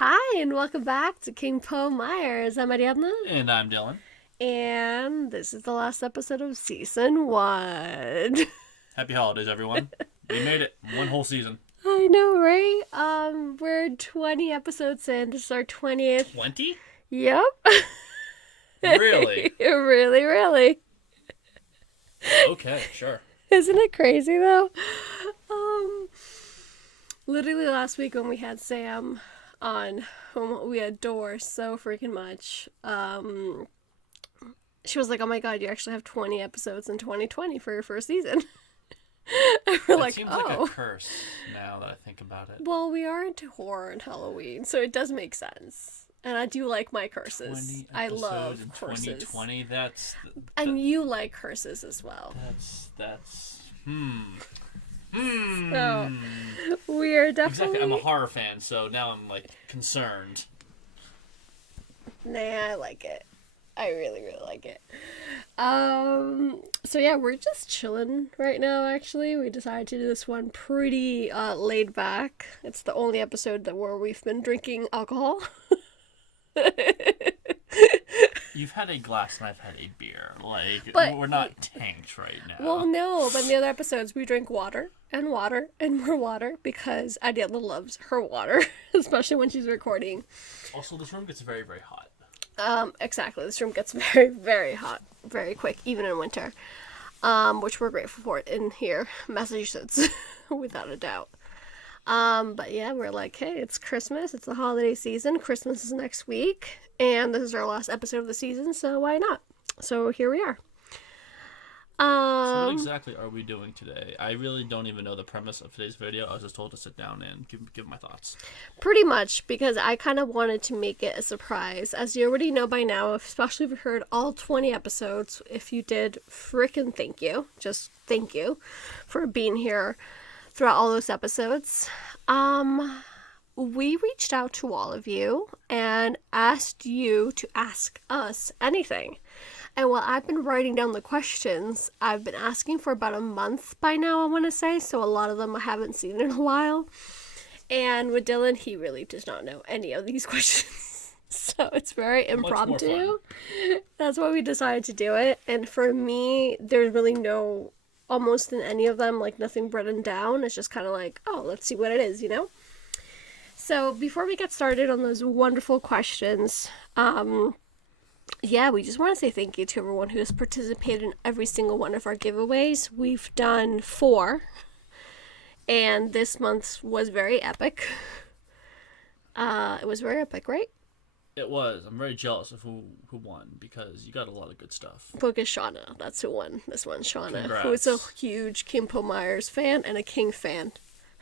Hi, and welcome back to King Po Myers. I'm Ariadna, And I'm Dylan. and this is the last episode of season 1. Happy holidays, everyone. We made it. One whole season. I know, right? We're 20 episodes in. This is our 20th. 20? Yep. Really? Really, really. Okay, sure. Isn't it crazy, though? Um, Literally last week when we had Sam on, whom we adore so freaking much, she was like, "Oh my god, you actually have 20 episodes in 2020 for your first season." And we're It like, seems like a "Oh, curse now that I think about it. well, we are into horror and Halloween, so it does make sense." And I do like my curses. 20 I episodes love in curses. 2020? And you like curses as well. So, we are definitely... Exactly, I'm a horror fan, so now I'm, concerned. Nah, I like it. I really, really like it. So yeah, we're just chilling right now, actually. We decided to do this one pretty laid back. It's the only episode where we've been drinking alcohol. You've had a glass and I've had a beer. But- we're not tanked right now. Well, no, but in the other episodes we drink water and water and more water because Adiela loves her water, especially when she's recording. Also, this room gets very, very hot. Exactly. This room gets very, very hot very quick, even in winter, which we're grateful for in here, Massachusetts, without a doubt. But yeah, we're like, hey, it's Christmas. It's the holiday season. Christmas is next week, and this is our last episode of the season, so why not? So here we are. So what exactly are we doing today? I really don't even know the premise of today's video. I was just told to sit down and give my thoughts. Pretty much, because I kind of wanted to make it a surprise. As you already know by now, especially if you've heard all 20 episodes, if you did, frickin' thank you. Just thank you for being here throughout all those episodes. We reached out to all of you and asked you to ask us anything. And while I've been writing down the questions, I've been asking for about a month by now, I want to say. So a lot of them I haven't seen in a while. And with Dylan, he really does not know any of these questions. So it's very impromptu. That's why we decided to do it. And for me, there's really no, almost in any of them, like nothing written down. It's just kind of like, oh, let's see what it is, you know? So before we get started on those wonderful questions, yeah, we just want to say thank you to everyone who has participated in every single one of our giveaways. We've done 4, and this month's was very epic. It was very epic, right? It was. I'm very jealous of who won because you got a lot of good stuff. Focus Shauna. That's who won. This one, Shauna, Congrats. who is a huge Kim Po Myers fan and a King fan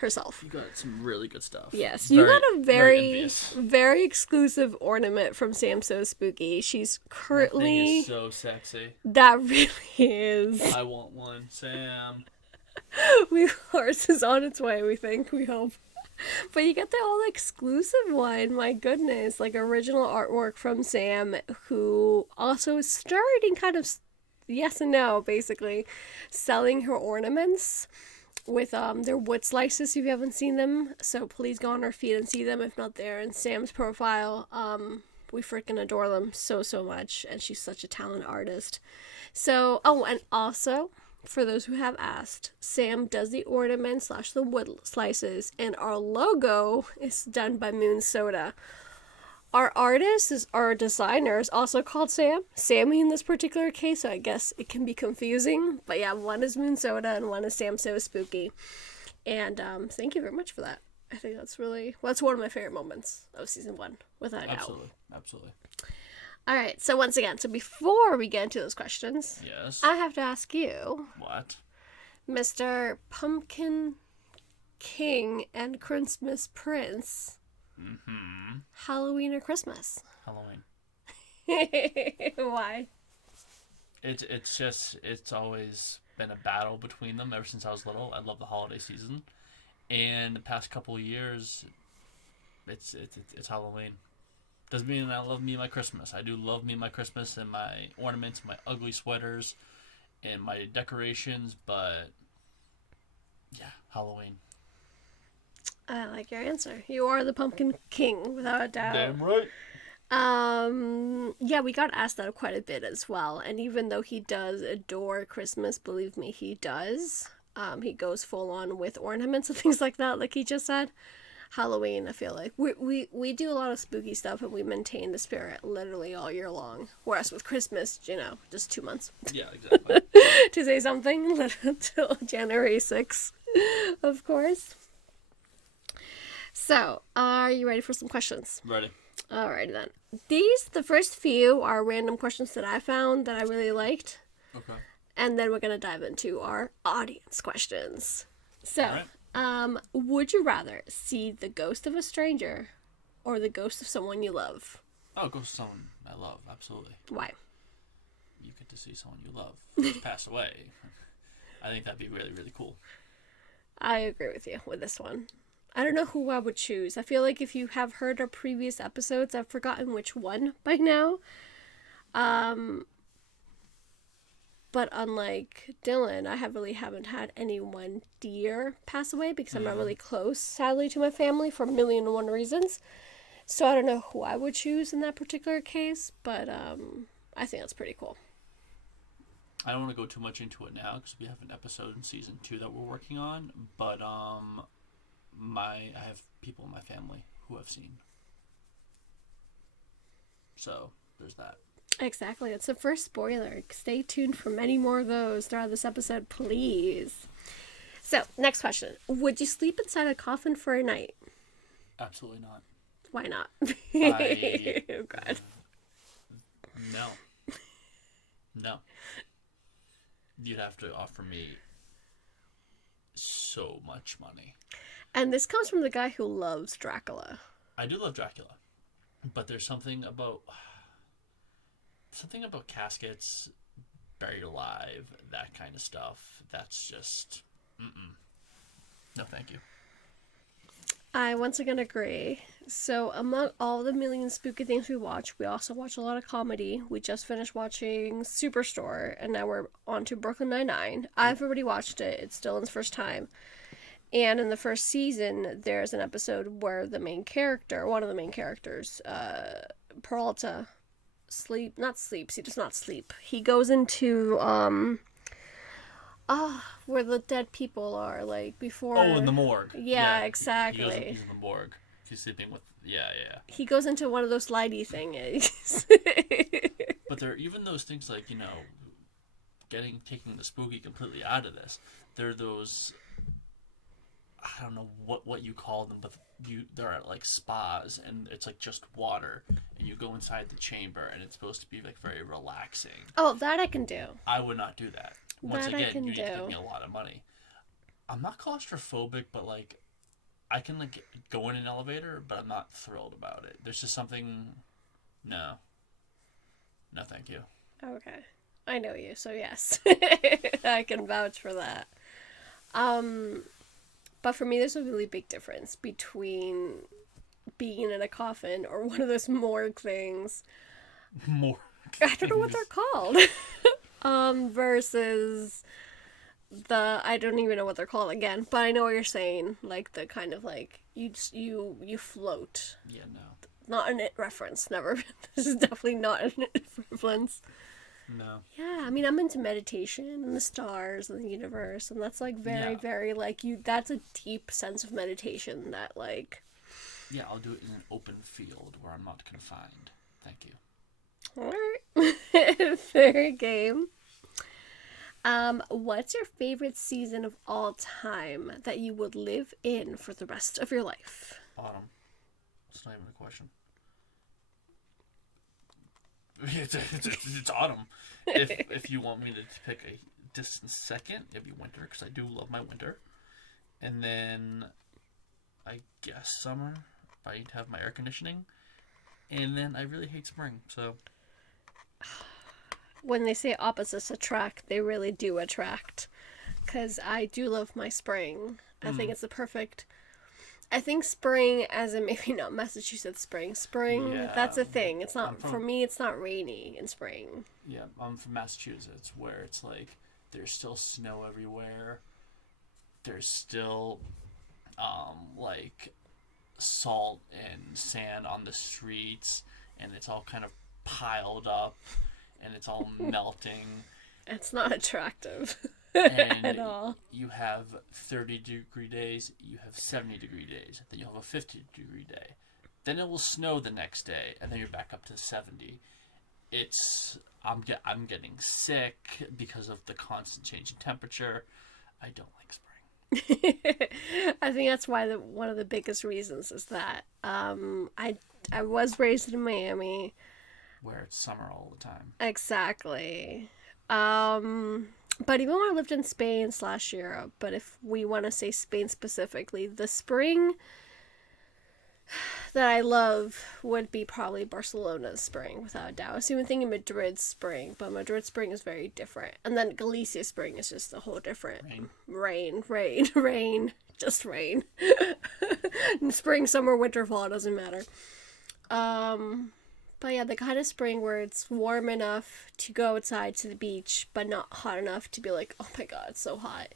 herself. You got some really good stuff. Yes, you got a very, envious. very exclusive ornament from Sam So Spooky. She's That currently... thing is so sexy. That really is. I want one, Sam. Ours is on its way, we think, we hope. But you get the all exclusive one, my goodness. Like original artwork from Sam, who also is starting kind of, yes and no, basically, selling her ornaments with their wood slices if you haven't seen them. So please go on our feed and see them if not there in Sam's profile. We freaking adore them so much, and she's such a talented artist. So, oh, and also, for those who have asked, Sam does the ornament / the wood slices, and our logo is done by Moon Soda. Our artist is our designer is also called Sam. Sammy in this particular case, so I guess it can be confusing. But yeah, one is Moon Soda and one is Sam So Spooky. And thank you very much for that. I think that's that's one of my favorite moments of season 1, without a doubt. Absolutely. All right, so once again, before we get into those questions, Yes. I have to ask you, What? Mr. Pumpkin King and Christmas Prince, Mm-hmm. Halloween or Christmas? Halloween. Why? It's always been a battle between them ever since I was little. I love the holiday season, and the past couple of years, it's Halloween. Doesn't mean I love me my Christmas. I do love me my Christmas and my ornaments, my ugly sweaters, and my decorations, but yeah, Halloween. I like your answer. You are the Pumpkin King, without a doubt. Damn right. Yeah, we got asked that quite a bit as well. And even though he does adore Christmas, believe me, he does. He goes full on with ornaments and things like that, like he just said. Halloween, I feel like we do a lot of spooky stuff and we maintain the spirit literally all year long. Whereas with Christmas, just 2 months Yeah, exactly. to say something until January 6th, of course. So, are you ready for some questions? Ready. Alrighty then. The first few are random questions that I found that I really liked. Okay. And then we're going to dive into our audience questions. So, Alright. would you rather see the ghost of a stranger or the ghost of someone you love? Oh, go to someone I love, absolutely. Why? You get to see someone you love who's passed away. I think that'd be really, really cool. I agree with you with this one. I don't know who I would choose. I feel like if you have heard our previous episodes, I've forgotten which one by now. But unlike Dylan, I haven't had anyone dear pass away because I'm not really close, sadly, to my family for a million and one reasons. So I don't know who I would choose in that particular case, but I think that's pretty cool. I don't want to go too much into it now because we have an episode in season 2 that we're working on. But I have people in my family who I've seen. So there's that. Exactly. It's the first spoiler. Stay tuned for many more of those throughout this episode, please. So, next question. Would you sleep inside a coffin for a night? Absolutely not. Why not? I- Oh, God. No. No. You'd have to offer me so much money. And this comes from the guy who loves Dracula. I do love Dracula, but there's something about caskets, buried alive, that kind of stuff. That's just no, thank you. I once again agree. So, among all the million spooky things we watch, we also watch a lot of comedy. We just finished watching Superstore, and now we're on to Brooklyn Nine-Nine. I've already watched it. It's Dylan's first time. And in the first season, there's an episode where one of the main characters, Peralta, he does not sleep. He goes into, where the dead people are, like, before... Oh, in the morgue. Yeah, exactly. He's in the morgue. He's sleeping with... Yeah. He goes into one of those lighty things. But there are even those things like, taking the spooky completely out of this. There are those... I don't know what you call them, but they're at like spas, and it's like just water, and you go inside the chamber, and it's supposed to be like very relaxing. Oh, that I can do. I would not do that. Once That I again, can you need to do. give me a lot of money. I'm not claustrophobic, but like I can like go in an elevator, but I'm not thrilled about it. There's just something. No, thank you. Okay. I know you, so yes. I can vouch for that. But for me, there's a really big difference between being in a coffin or one of those morgue things. More. I don't know what they're called. Versus I don't even know what they're called again, but I know what you're saying. Like the kind of like you float. Yeah, no. Not an It reference. Never. This is definitely not an It reference. No. Yeah, I mean, I'm into meditation and the stars and the universe, and that's like very, very like that's a deep sense of meditation that like. Yeah, I'll do it in an open field where I'm not confined. Thank you. Alright. Fair game. What's your favorite season of all time that you would live in for the rest of your life? Autumn. It's not even a question. It's autumn. If you want me to pick a distant second, it'd be winter, because I do love my winter. And then I guess summer, if I have my air conditioning. And then I really hate spring, so... When they say opposites attract, they really do attract. Because I do love my spring. I think it's the perfect... I think spring, as in maybe not Massachusetts spring. Spring, Yeah. that's a thing. It's not, for me, it's not rainy in spring. Yeah, I'm from Massachusetts, where it's like, there's still snow everywhere. There's still like salt and sand on the streets, and it's all kind of piled up, and it's all melting. It's not attractive And at all. you have 30-degree days, you have 70-degree days, then you have a 50-degree day. Then it will snow the next day, and then you're back up to 70. I'm getting sick because of the constant change in temperature. I don't like spring. I think that's why one of the biggest reasons is that I was raised in Miami. Where it's summer all the time. Exactly. But even when I lived in Spain / Europe, but if we want to say Spain specifically, the spring that I love would be probably Barcelona's spring, without a doubt. I was even thinking Madrid's spring, but Madrid spring is very different. And then Galicia spring is just a whole different rain, just rain. Spring, summer, winter, fall, it doesn't matter. But yeah, the kind of spring where it's warm enough to go outside to the beach, but not hot enough to be like, oh my god, it's so hot.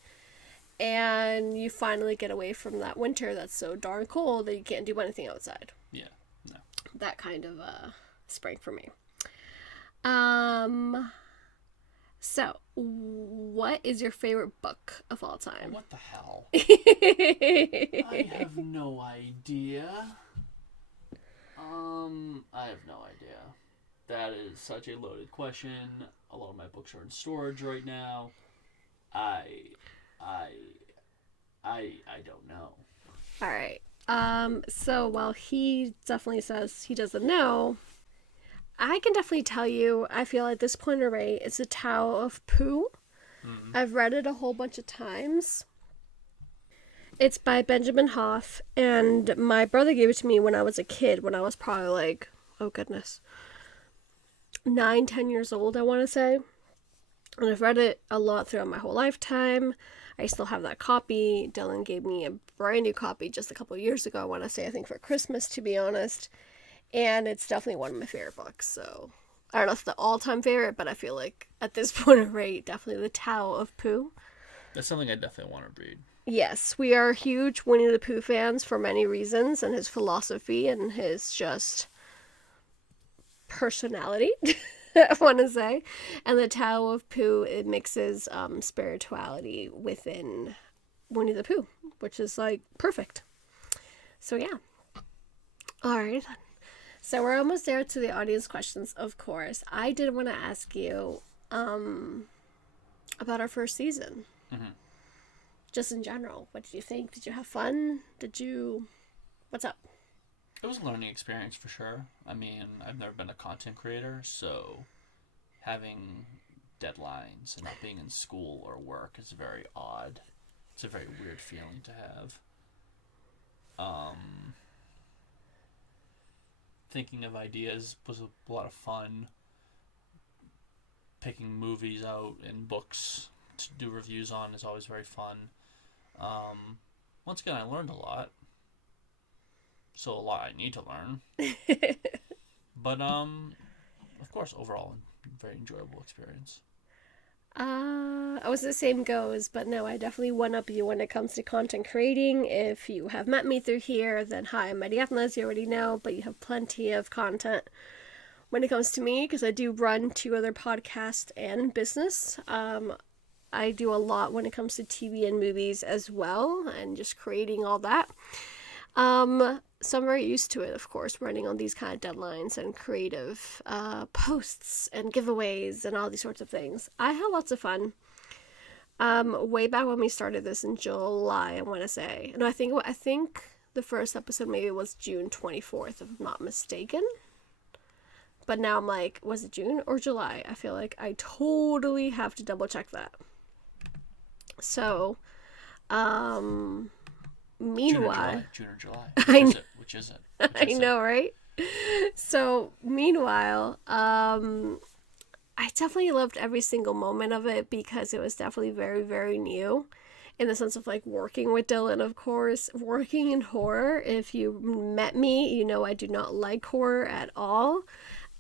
And you finally get away from that winter that's so darn cold that you can't do anything outside. Yeah, no. That kind of spring for me. So, what is your favorite book of all time? What the hell? I have no idea. I have no idea. That is such a loaded question. A lot of my books are in storage right now. I don't know. All right. So while he definitely says he doesn't know, I can definitely tell you, I feel at this point already, it's a Tao of Pooh. Mm-hmm. I've read it a whole bunch of times. It's by Benjamin Hoff, and my brother gave it to me when I was a kid, when I was probably like, oh goodness, 9-10 years old, I want to say. And I've read it a lot throughout my whole lifetime. I still have that copy. Dylan gave me a brand new copy just a couple of years ago, I want to say, I think for Christmas, to be honest. And it's definitely one of my favorite books, so I don't know if it's the all-time favorite, but I feel like at this point of rate, definitely the Tao of Pooh. That's something I definitely want to read. Yes, we are huge Winnie the Pooh fans for many reasons, and his philosophy and his just personality, I want to say. And the Tao of Pooh, it mixes spirituality within Winnie the Pooh, which is like perfect. So yeah. All right. So we're almost there to the audience questions, of course. I did want to ask you about our first season. Mm-hmm. Just in general, what did you think? Did you have fun? What's up? It was a learning experience for sure. I mean, I've never been a content creator, so having deadlines and not being in school or work is very odd. It's a very weird feeling to have. Thinking of ideas was a lot of fun. Picking movies out and books to do reviews on is always very fun. Once again, I learned a lot. So a lot I need to learn. But, of course, overall, very enjoyable experience. I was the same goes, but no, I definitely one up you when it comes to content creating. If you have met me through here, then hi, I'm Mariana, as you already know, but you have plenty of content when it comes to me, because I do run 2 other podcasts and business. I do a lot when it comes to TV and movies as well, and just creating all that. So I'm very used to it, of course, running on these kind of deadlines and creative posts and giveaways and all these sorts of things. I had lots of fun. Way back when we started this in July, I want to say. No, I think the first episode maybe was June 24th, if I'm not mistaken. But now I'm like, was it June or July? I feel like I totally have to double check that. So, meanwhile, June or July. Which is it? I know, right? So, meanwhile, I definitely loved every single moment of it because it was definitely very, very new in the sense of like working with Dylan, of course, working in horror. If you met me, you know I do not like horror at all.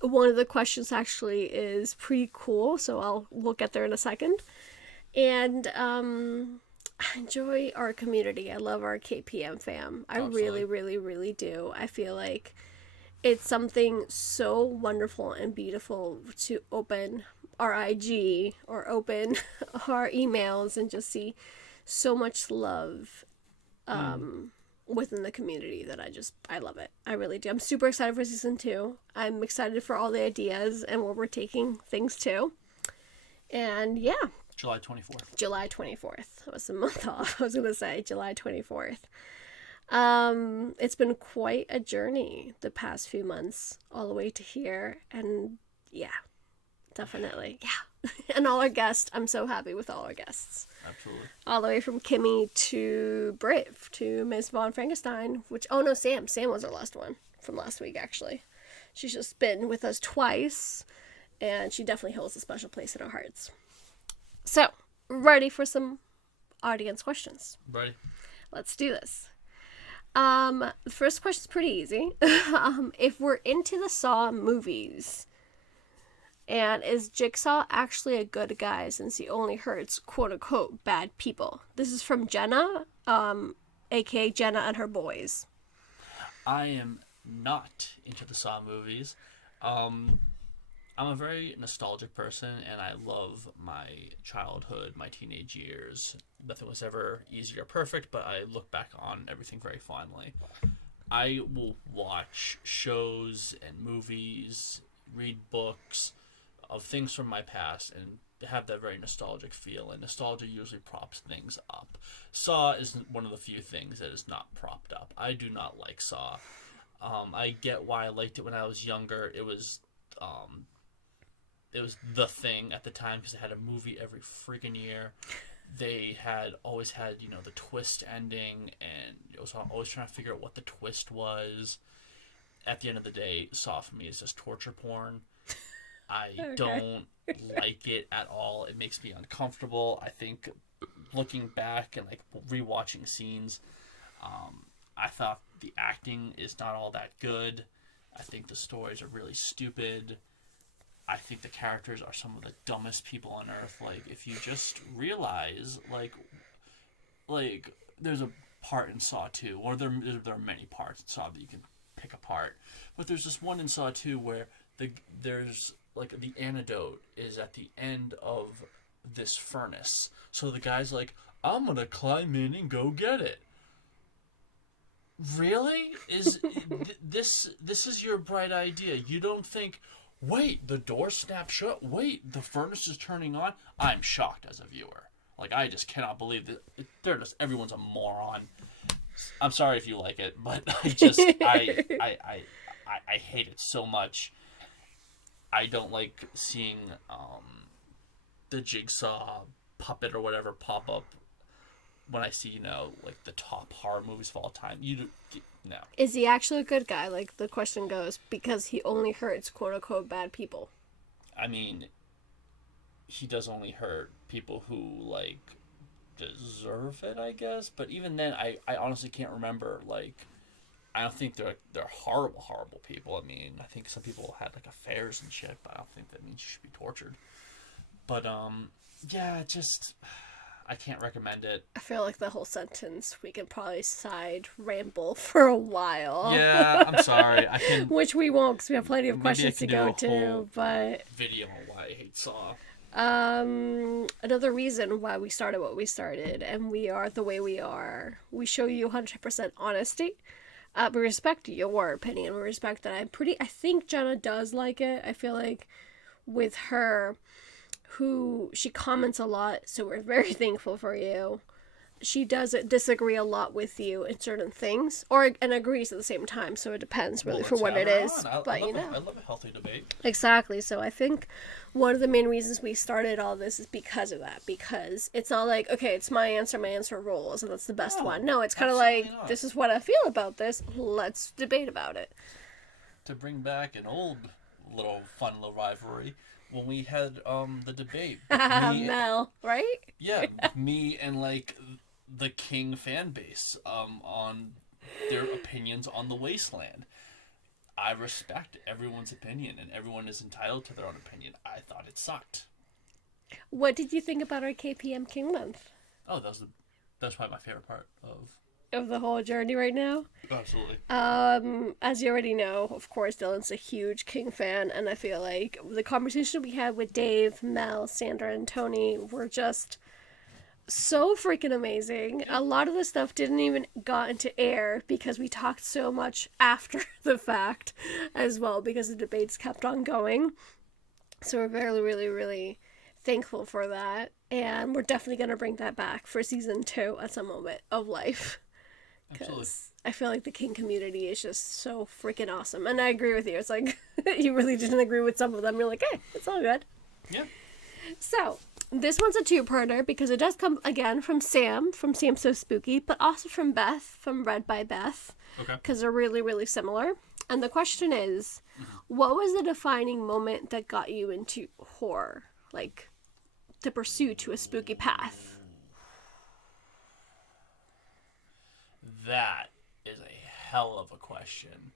One of the questions actually is pretty cool, so we'll get there in a second. And I enjoy our community. I love our KPM fam. I really, Absolutely. really, really do. I feel like it's something so wonderful and beautiful to open our IG or open our emails and just see so much love Mm. within the community that I love it. I really do. I'm super excited for season 2. I'm excited for all the ideas and where we're taking things to. And yeah, July 24th. July 24th. That was a month off. I was going to say July 24th. It's been quite a journey the past few months, all the way to here, and yeah, definitely, yeah. And all our guests, I'm so happy with all our guests, Absolutely. all the way from Kimmy to Brave to Miss Von Frankenstein. Which Sam was our last one from last week actually. She's just been with us twice, and she definitely holds a special place in our hearts. So, ready for some audience questions? Ready? Let's do this. The first question's pretty easy. If we're into the Saw movies, and is Jigsaw actually a good guy since he only hurts quote unquote bad people? This is from Jenna, aka Jenna and her boys. I am not into the Saw movies. Um, I'm a very nostalgic person, and I love my childhood, my teenage years. Nothing was ever easy or perfect, but I look back on everything very fondly. I will watch shows and movies, read books of things from my past, and have that very nostalgic feel. And nostalgia usually props things up. Saw is one of the few things that is not propped up. I do not like Saw. I get why I liked it when I was younger. Um, it was the thing at the time because they had a movie every freaking year. They had always had the twist ending, and it was always trying to figure out what the twist was. At the end of the day, Saw for me is just torture porn. I Okay. don't like it at all. It makes me uncomfortable. I think looking back and like rewatching scenes, I thought the acting is not all that good. I think the stories are really stupid. I think the characters are some of the dumbest people on earth. Like, if you just realize, like there's a part in Saw 2, or there are many parts in Saw that you can pick apart, but there's this one in Saw 2 where there's like the antidote is at the end of this furnace. So the guy's like, I'm gonna climb in and go get it. Really? This is your bright idea? You don't think, wait, the door snapped shut. Wait, the furnace is turning on. I'm shocked as a viewer. Like, I just cannot believe that. Everyone's a moron. I'm sorry if you like it, but I hate it so much. I don't like seeing the Jigsaw puppet or whatever pop up when I see like the top horror movies of all time. No. Is he actually a good guy? Like the question goes, because he only hurts quote unquote bad people. I mean, he does only hurt people who like deserve it, I guess. But even then, I honestly can't remember. Like, I don't think they're horrible people. I mean, I think some people had like affairs and shit, but I don't think that means you should be tortured. But yeah, just I can't recommend it. I feel like the whole sentence we could probably ramble for a while. Yeah, I'm sorry. I can. Which we won't, because we have plenty of Maybe questions I to can go do a whole to. But video on why I hate Saw. another reason why we started what we started, and we are the way we are. We show you 100% honesty. We respect your opinion. We respect that. I think Jenna does like it. I feel like with her, who she comments a lot, so we're very thankful for you. She does disagree a lot with you in certain things, and agrees at the same time. So it depends really for what it is. But I love a healthy debate. Exactly. So I think one of the main reasons we started all this is because of that. Because it's not like, okay, it's my answer rules, and that's the best No, one. No, it's kind of like, absolutely not. this is what I feel about this. Let's debate about it. To bring back an old fun little rivalry, when we had the debate, Mel, right? yeah, me and like the King fan base on their opinions on the Wasteland. I respect everyone's opinion, and everyone is entitled to their own opinion. I thought it sucked. What did you think about our KPM King month? Oh, that was That's probably my favorite part of the whole journey right now. Absolutely. As you already know, of course, Dylan's a huge King fan, and I feel like the conversation we had with Dave, Mel, Sandra, and Tony were just so freaking amazing. A lot of the stuff didn't even got into air because we talked so much after the fact as well, because the debates kept on going. So we're very, really, really thankful for that. And we're definitely going to bring that back for season 2 at some moment of life. Because I feel like the King community is just so freaking awesome. And I agree with you. It's like, you really didn't agree with some of them. You're like, hey, it's all good. Yeah. So, this one's a two-parter because it does come, again, from Sam So Spooky, but also from Beth, from Read by Beth. Okay. Because they're really, really similar. And the question is, what was the defining moment that got you into horror? Like, the pursuit to a spooky path? That is a hell of a question.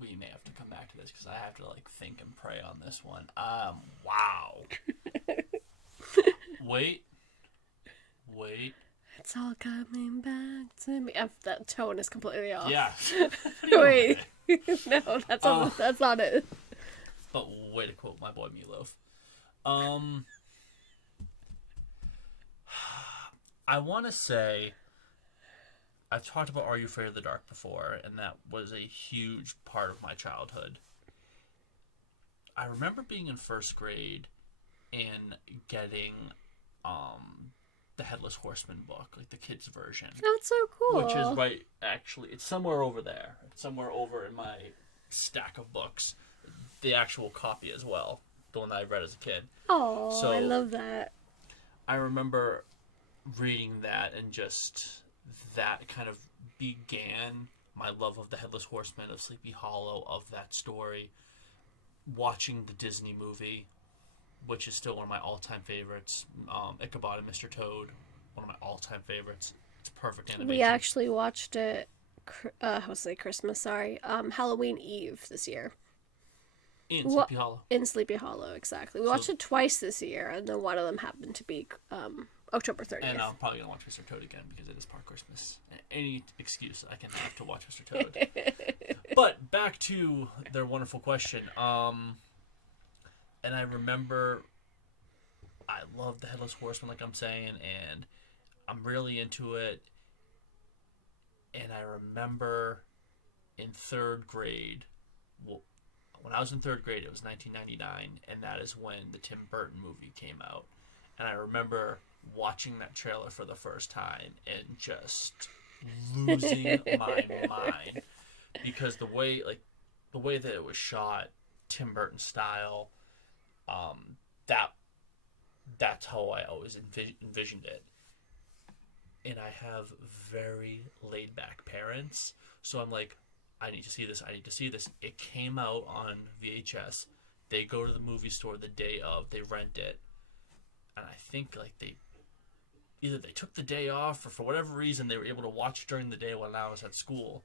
We may have to come back to this because I have to like think and pray on this one. Wow. Wait. It's all coming back to me. That tone is completely off. Yeah. Wait. No, that's not it. But way to quote my boy Meatloaf. I want to say I've talked about Are You Afraid of the Dark before, and that was a huge part of my childhood. I remember being in first grade and getting the Headless Horseman book, like the kids' version. That's so cool. Which is right, actually, it's somewhere over there. It's somewhere over in my stack of books. The actual copy as well, the one that I read as a kid. Oh, so, I love that. I remember reading that, and just that kind of began my love of the Headless Horseman, of Sleepy Hollow, of that story. Watching the Disney movie, which is still one of my all-time favorites. Ichabod and Mr. Toad, one of my all-time favorites. It's perfect animation. We actually watched it, Christmas, sorry, Halloween Eve this year. In Sleepy Hollow. In Sleepy Hollow, exactly. We watched it twice this year, and then one of them happened to be October 30th. And I'm probably going to watch Mr. Toad again because it is part Christmas. Any excuse I can have to watch Mr. Toad. But back to their wonderful question. And I remember I love the Headless Horseman, like I'm saying, and I'm really into it. And I remember in third grade, when I was in third grade, it was 1999, and that is when the Tim Burton movie came out. And I remember watching that trailer for the first time and just losing my mind, because the way that it was shot, Tim Burton style, that's how I always envisioned it. And I have very laid back parents, so I'm like, I need to see this. It came out on VHS. They go to the movie store the day of. They rent it. And I think like either they took the day off, or for whatever reason they were able to watch it during the day when I was at school.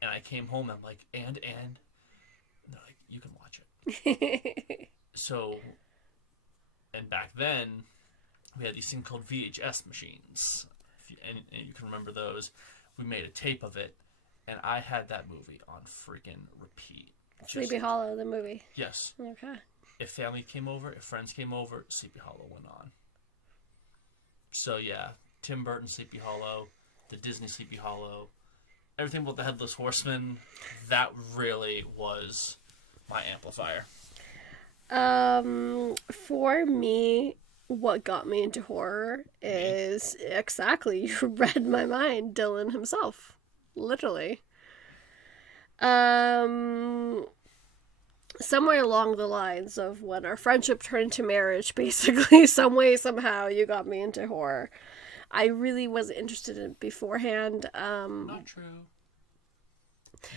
And I came home and I'm like, and they're like, you can watch it. So, and back then we had these things called VHS machines. And you can remember those. We made a tape of it. And I had that movie on freaking repeat. Sleepy Hollow, the movie. Yes. Okay. If family came over, if friends came over, Sleepy Hollow went on. So yeah, Tim Burton Sleepy Hollow, the Disney Sleepy Hollow, everything about the Headless Horseman, that really was my amplifier. For me, what got me into horror is exactly, you read my mind, Dylan himself. Literally. Somewhere along the lines of when our friendship turned to marriage, basically, some way, somehow, you got me into horror. I really wasn't interested in it beforehand. Not true.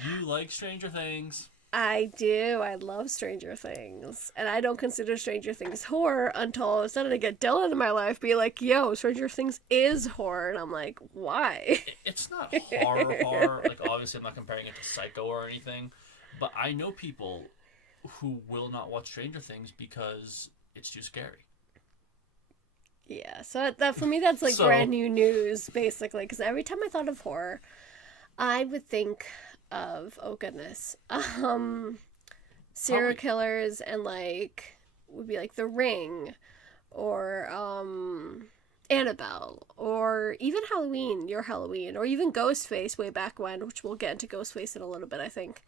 You like Stranger Things. I do. I love Stranger Things. And I don't consider Stranger Things horror until all of a sudden I get Dylan in my life be like, yo, Stranger Things is horror. And I'm like, why? It's not horror. Like, obviously I'm not comparing it to Psycho or anything. But I know people who will not watch Stranger Things because it's too scary. Yeah, so that for me, that's like So, brand new news, basically. Because every time I thought of horror, I would think of, oh goodness, serial Halloween. killers and like would be like The Ring or Annabelle or even Halloween, Your Halloween, or even Ghostface way back when, which we'll get into Ghostface in a little bit, I think.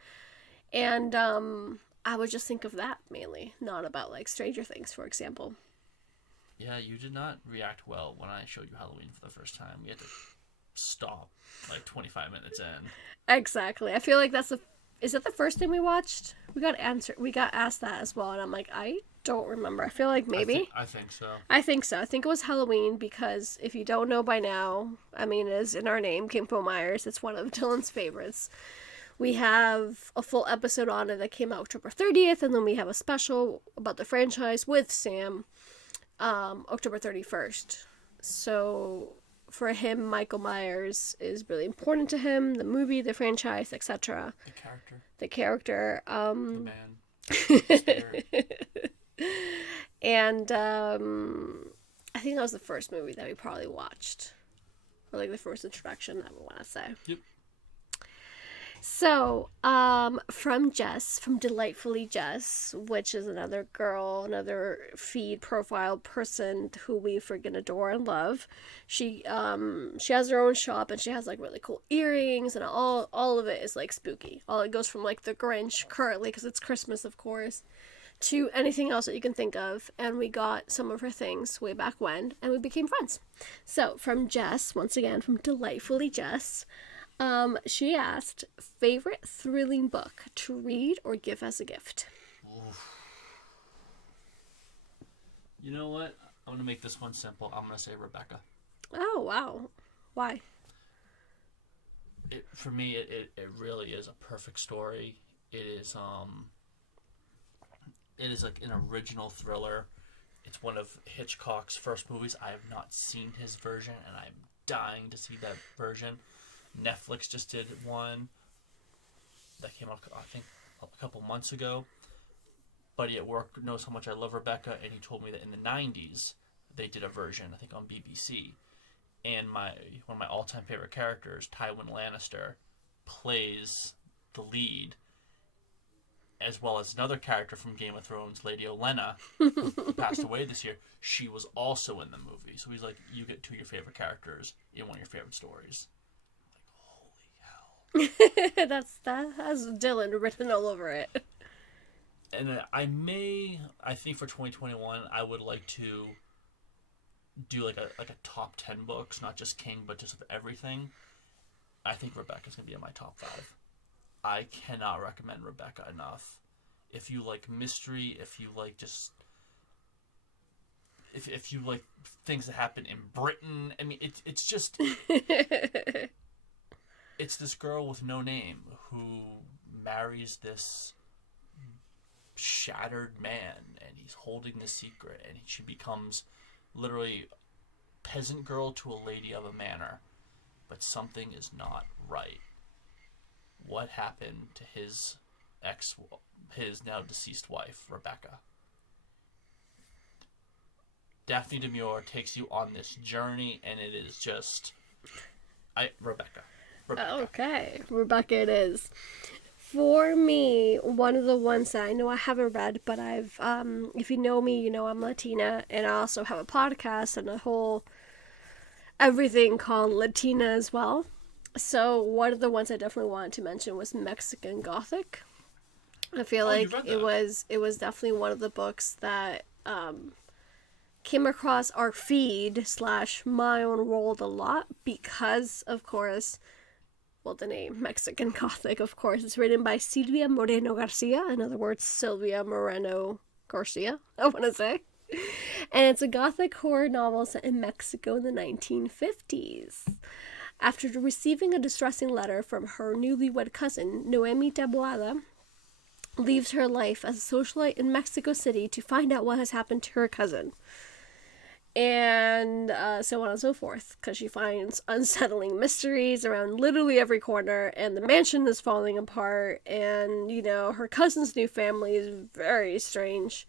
And I would just think of that mainly, not about like Stranger Things, for example. Yeah, you did not react well when I showed you Halloween for the first time. We had to stop like 25 minutes in. Exactly. I feel like that's the. Is that the first thing we watched? We got asked that as well, and I'm like, I don't remember. I feel like maybe. I think so. I think so. I think it was Halloween because if you don't know by now, I mean, it is in our name, Kimpo Myers. It's one of Dylan's favorites. We have a full episode on it that came out October 30th, and then we have a special about the franchise with Sam, October 31st. So for him, Michael Myers is really important to him. The movie, the franchise, etc. The character, The character. the man, the spirit. And I think that was the first movie that we probably watched, or like the first introduction, I would want to say. Yep. So, from Jess, from Delightfully Jess, which is another girl, another feed profile person who we freaking adore and love. She has her own shop and she has like really cool earrings and all of it is like spooky. All it goes from like the Grinch currently because it's Christmas, of course, to anything else that you can think of. And we got some of her things way back when and we became friends. So, from Jess, once again, from Delightfully Jess. She asked, favorite thrilling book to read or give as a gift? Oof. You know what? I'm gonna make this one simple. I'm gonna say Rebecca. Oh, wow. Why? For me, it really is a perfect story. It is like an original thriller. It's one of Hitchcock's first movies. I have not seen his version, and I'm dying to see that version. Netflix just did one that came out, I think, a couple months ago. Buddy at work knows how much I love Rebecca, and he told me that in the 90s they did a version, I think on BBC. And one of my all-time favorite characters, Tywin Lannister, plays the lead, as well as another character from Game of Thrones, Lady Olenna, who passed away this year. She was also in the movie. So he's like, you get two of your favorite characters in one of your favorite stories. That has Dylan written all over it. And I think for 2021, I would like to do like a top 10 books, not just King, but just of everything. I think Rebecca's going to be in my top 5. I cannot recommend Rebecca enough. If you like mystery, if you like just... If you like things that happen in Britain, I mean, it's just... It's this girl with no name who marries this shattered man, and he's holding the secret, and she becomes literally peasant girl to a lady of a manor, but something is not right. What happened to his now deceased wife, Rebecca? Daphne Demure takes you on this journey, and it is just... Rebecca. Okay, Rebecca it is. For me, one of the ones that I know I haven't read, but I've, if you know me, you know I'm Latina, and I also have a podcast and a whole everything called Latina as well. So one of the ones I definitely wanted to mention was Mexican Gothic. I feel like it was definitely one of the books that came across our feed / my own world a lot because, of course, well, the name Mexican Gothic, of course, it's written by Silvia Moreno Garcia. In other words, Sylvia Moreno Garcia, I want to say. And it's a Gothic horror novel set in Mexico in the 1950s. After receiving a distressing letter from her newlywed cousin, Noemi Taboada leaves her life as a socialite in Mexico City to find out what has happened to her cousin. And so on and so forth, because she finds unsettling mysteries around literally every corner, and the mansion is falling apart, and, you know, her cousin's new family is very strange.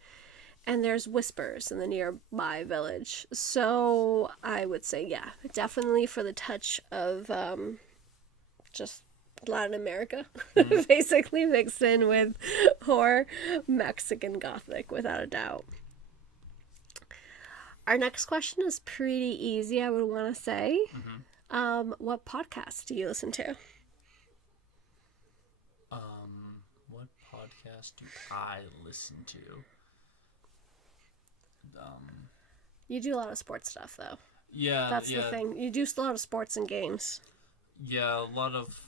and there's whispers in the nearby village. So I would say, yeah, definitely for the touch of just Latin America, basically mixed in with horror, Mexican Gothic, without a doubt. Our next question is pretty easy, I would want to say. What podcast do you listen to? What podcast do I listen to? You do a lot of sports stuff, though. Yeah, That's the thing. You do a lot of sports and games. Yeah, a lot of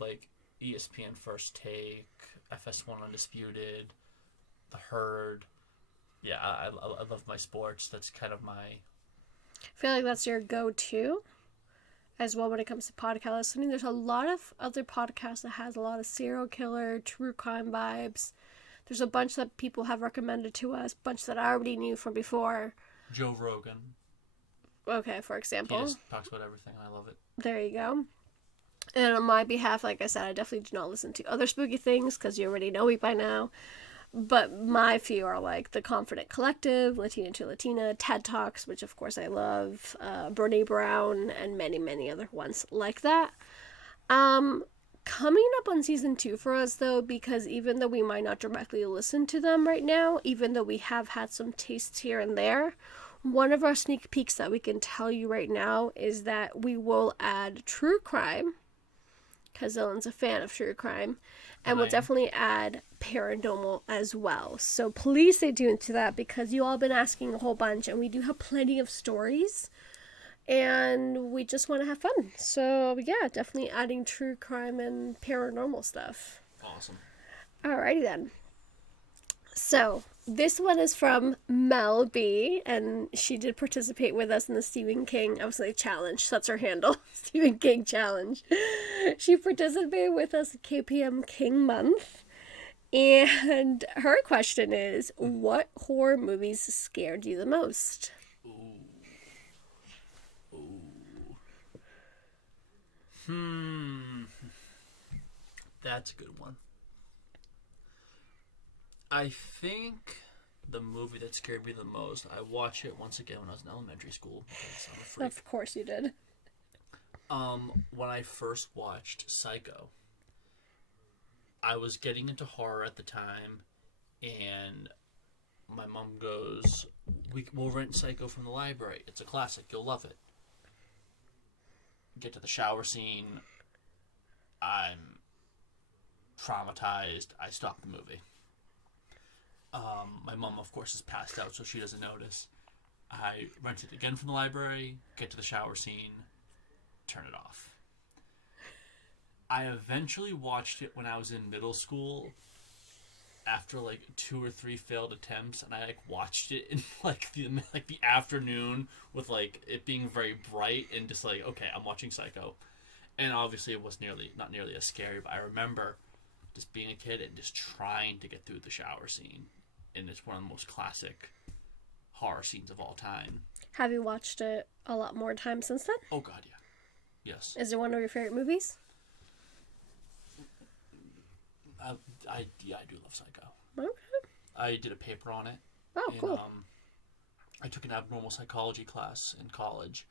like ESPN First Take, FS1 Undisputed, The Herd. Yeah, I love my sports. That's kind of my... I feel like that's your go-to as well when it comes to podcast listening. There's a lot of other podcasts that has a lot of serial killer, true crime vibes. There's a bunch that people have recommended to us, a bunch that I already knew from before. Joe Rogan. Okay, for example. He just talks about everything, and I love it. There you go. And on my behalf, like I said, I definitely do not listen to other spooky things because you already know me by now. But my few are like The Confident Collective, Latina to Latina, TED Talks, which of course I love, Brene Brown, and many, many other ones like that. Coming up on season 2 for us, though, because even though we might not directly listen to them right now, even though we have had some tastes here and there, one of our sneak peeks that we can tell you right now is that we will add true crime, because Dylan's a fan of true crime, and we'll definitely add paranormal as well. So please stay tuned to that, because you all been asking a whole bunch, and we do have plenty of stories, and we just want to have fun. So yeah, definitely adding true crime and paranormal stuff. Awesome. Alrighty then. So this one is from Mel B, and she did participate with us in the Stephen King, I was like, challenge. That's her handle. Stephen King challenge. She participated with us at KPM King Month. And her question is, what horror movies scared you the most? That's a good one. I think the movie that scared me the most, I watched it once again when I was in elementary school, because I'm a freak. Of course you did. When I first watched Psycho, I was getting into horror at the time, and my mom goes, we'll rent Psycho from the library. It's a classic. You'll love it. Get to the shower scene. I'm traumatized. I stop the movie. My mom, of course, is passed out, so she doesn't notice. I rent it again from the library, get to the shower scene, turn it off. I eventually watched it when I was in middle school after like 2 or 3 failed attempts, and I watched it in the afternoon with like it being very bright and just like, okay, I'm watching Psycho. And obviously it was not nearly as scary, but I remember just being a kid and just trying to get through the shower scene. And it's one of the most classic horror scenes of all time. Have you watched it a lot more times since then? Oh god, yeah. Yes. Is it one of your favorite movies? I do love Psycho. Okay. I did a paper on it. Oh, cool. I took an abnormal psychology class in college,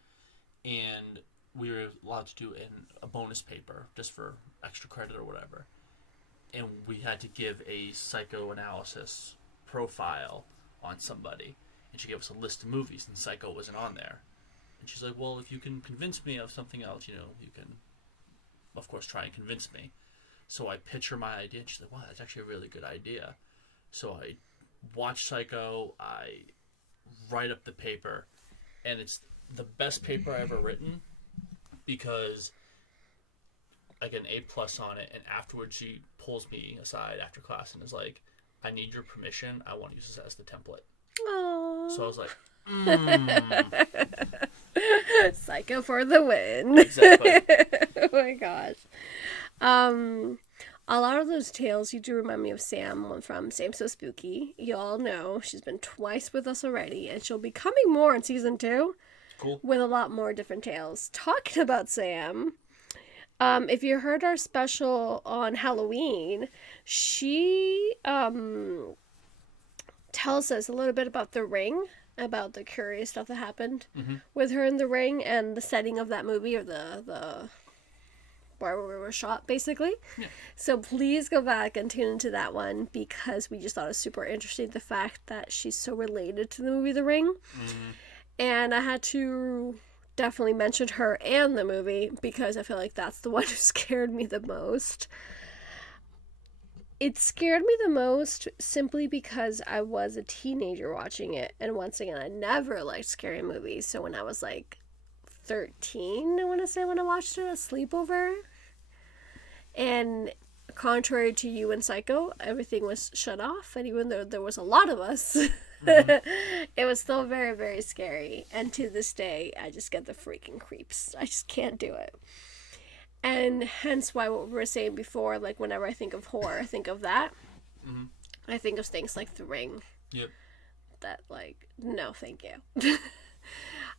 and we were allowed to do a bonus paper just for extra credit or whatever. And we had to give a psychoanalysis profile on somebody. And she gave us a list of movies, and Psycho wasn't on there. And she's like, well, if you can convince me of something else, you can, of course, try and convince me. So I pitch her my idea, and she's like, wow, that's actually a really good idea. So I watch Psycho, I write up the paper, and it's the best paper I've ever written, because I get an A+ on it, and afterwards she pulls me aside after class and is like, I need your permission, I want to use this as the template. Aww. So I was like, Psycho for the win. Exactly. Oh my gosh. A lot of those tales, you do remind me of Sam from Sam So Spooky. You all know she's been twice with us already, and she'll be coming more in season 2. Cool. With a lot more different tales. Talking about Sam, if you heard our special on Halloween, she tells us a little bit about the ring, about the curious stuff that happened Mm-hmm. with her in the ring and the setting of that movie, or the where we were shot, basically. Yeah. So please go back and tune into that one, because we just thought it was super interesting, the fact that she's so related to the movie The Ring. Mm-hmm. And I had to definitely mention her and the movie, because I feel like that's the one who scared me the most. It scared me the most simply because I was a teenager watching it, and once again, I never liked scary movies. So when I was like 13, I want to say, when I watched it at a sleepover, and contrary to you and Psycho, everything was shut off, and even though there was a lot of us, it was still very, very scary. And to this day, I just get the freaking creeps. I just can't do it. And hence why what we were saying before, like whenever I think of horror, I think of that. Mm-hmm. I think of things like The Ring. Yep. That, like, no, thank you.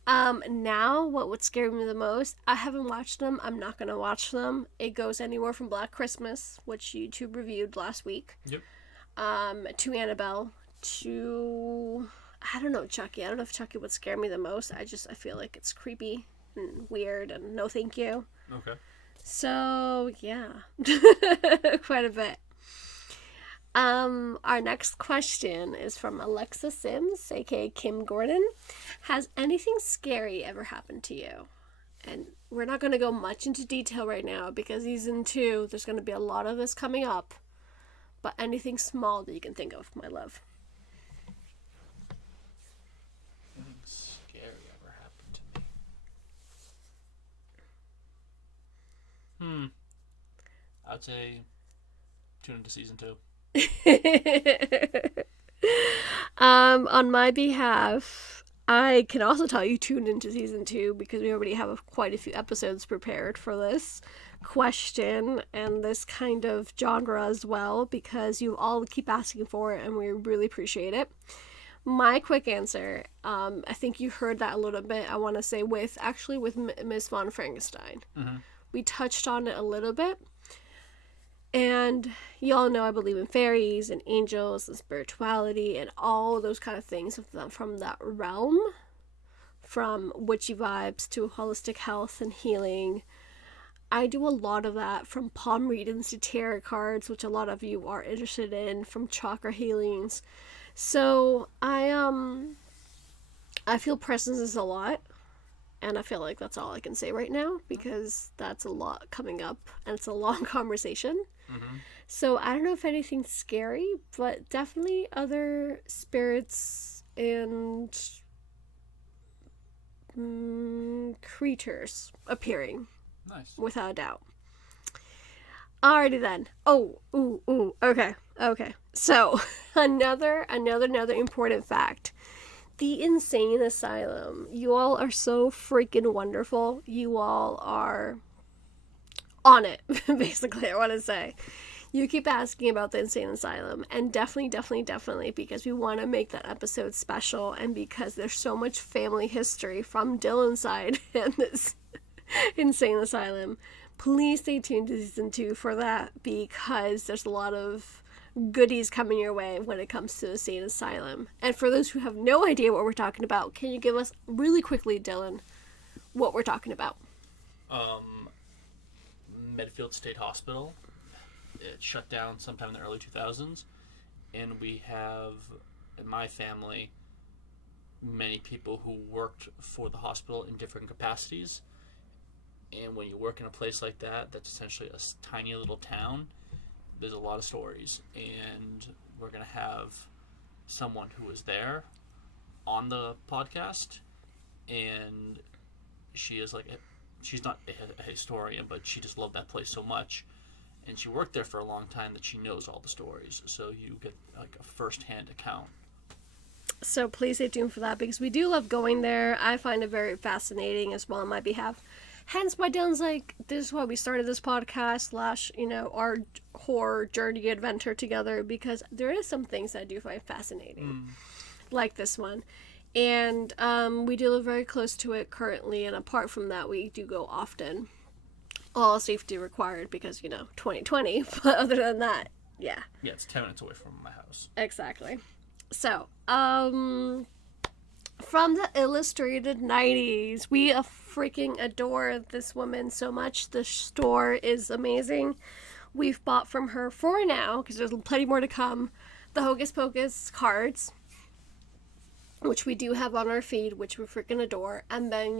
Now, what would scare me the most? I haven't watched them. I'm not gonna watch them. It goes anywhere from Black Christmas, which YouTube reviewed last week. Yep. To Annabelle, to, I don't know, Chucky. I don't know if Chucky would scare me the most. I feel like it's creepy and weird, and no thank you. Okay. So, yeah. Quite a bit. Our next question is from Alexa Sims, aka Kim Gordon. Has anything scary ever happened to you? And we're not going to go much into detail right now, because season 2, there's going to be a lot of this coming up. But anything small that you can think of, my love. Anything scary ever happened to me? I'd say tune into season 2. On my behalf, I can also tell you tune into season 2, because we already have quite a few episodes prepared for this question and this kind of genre as well, because you all keep asking for it and we really appreciate it. My quick answer, I think you heard that a little bit, I want to say, with Miss Von Frankenstein. Mm-hmm. We touched on it a little bit. And y'all know I believe in fairies and angels and spirituality and all those kind of things from that realm. From witchy vibes to holistic health and healing. I do a lot of that, from palm readings to tarot cards, which a lot of you are interested in, from chakra healings. So I feel presences a lot. And I feel like that's all I can say right now, because that's a lot coming up and it's a long conversation. Mm-hmm. So I don't know if anything's scary, but definitely other spirits and creatures appearing. Nice. Without a doubt. Alrighty then. Okay. So another important fact. The insane asylum. You all are so freaking wonderful. You all are on it, basically, I want to say. You keep asking about the insane asylum, and definitely, because we want to make that episode special, and because there's so much family history from Dylan's side in this insane asylum. Please stay tuned to season 2 for that, because there's a lot of goodies coming your way when it comes to the insane asylum. And for those who have no idea what we're talking about, can you give us really quickly, Dylan, what we're talking about? Medfield State Hospital. It shut down sometime in the early 2000s, and we have, in my family, many people who worked for the hospital in different capacities. And when you work in a place like that, that's essentially a tiny little town, there's a lot of stories. And we're going to have someone who was there on the podcast, and she is like, she's not a historian, but she just loved that place so much. And she worked there for a long time that she knows all the stories. So you get like a first-hand account. So please stay tuned for that, because we do love going there. I find it very fascinating as well on my behalf. Hence why Dylan's like, this is why we started this podcast / our horror journey adventure together, because there is some things that I do find fascinating. Like this one. And we do live very close to it currently, and apart from that, we do go often. All safety required, because 2020. But other than that, yeah. Yeah, it's 10 minutes away from my house. Exactly. So, from the illustrated 90s, we freaking adore this woman so much. The store is amazing. We've bought from her for now, because there's plenty more to come, the Hocus Pocus cards, which we do have on our feed, which we freaking adore. And then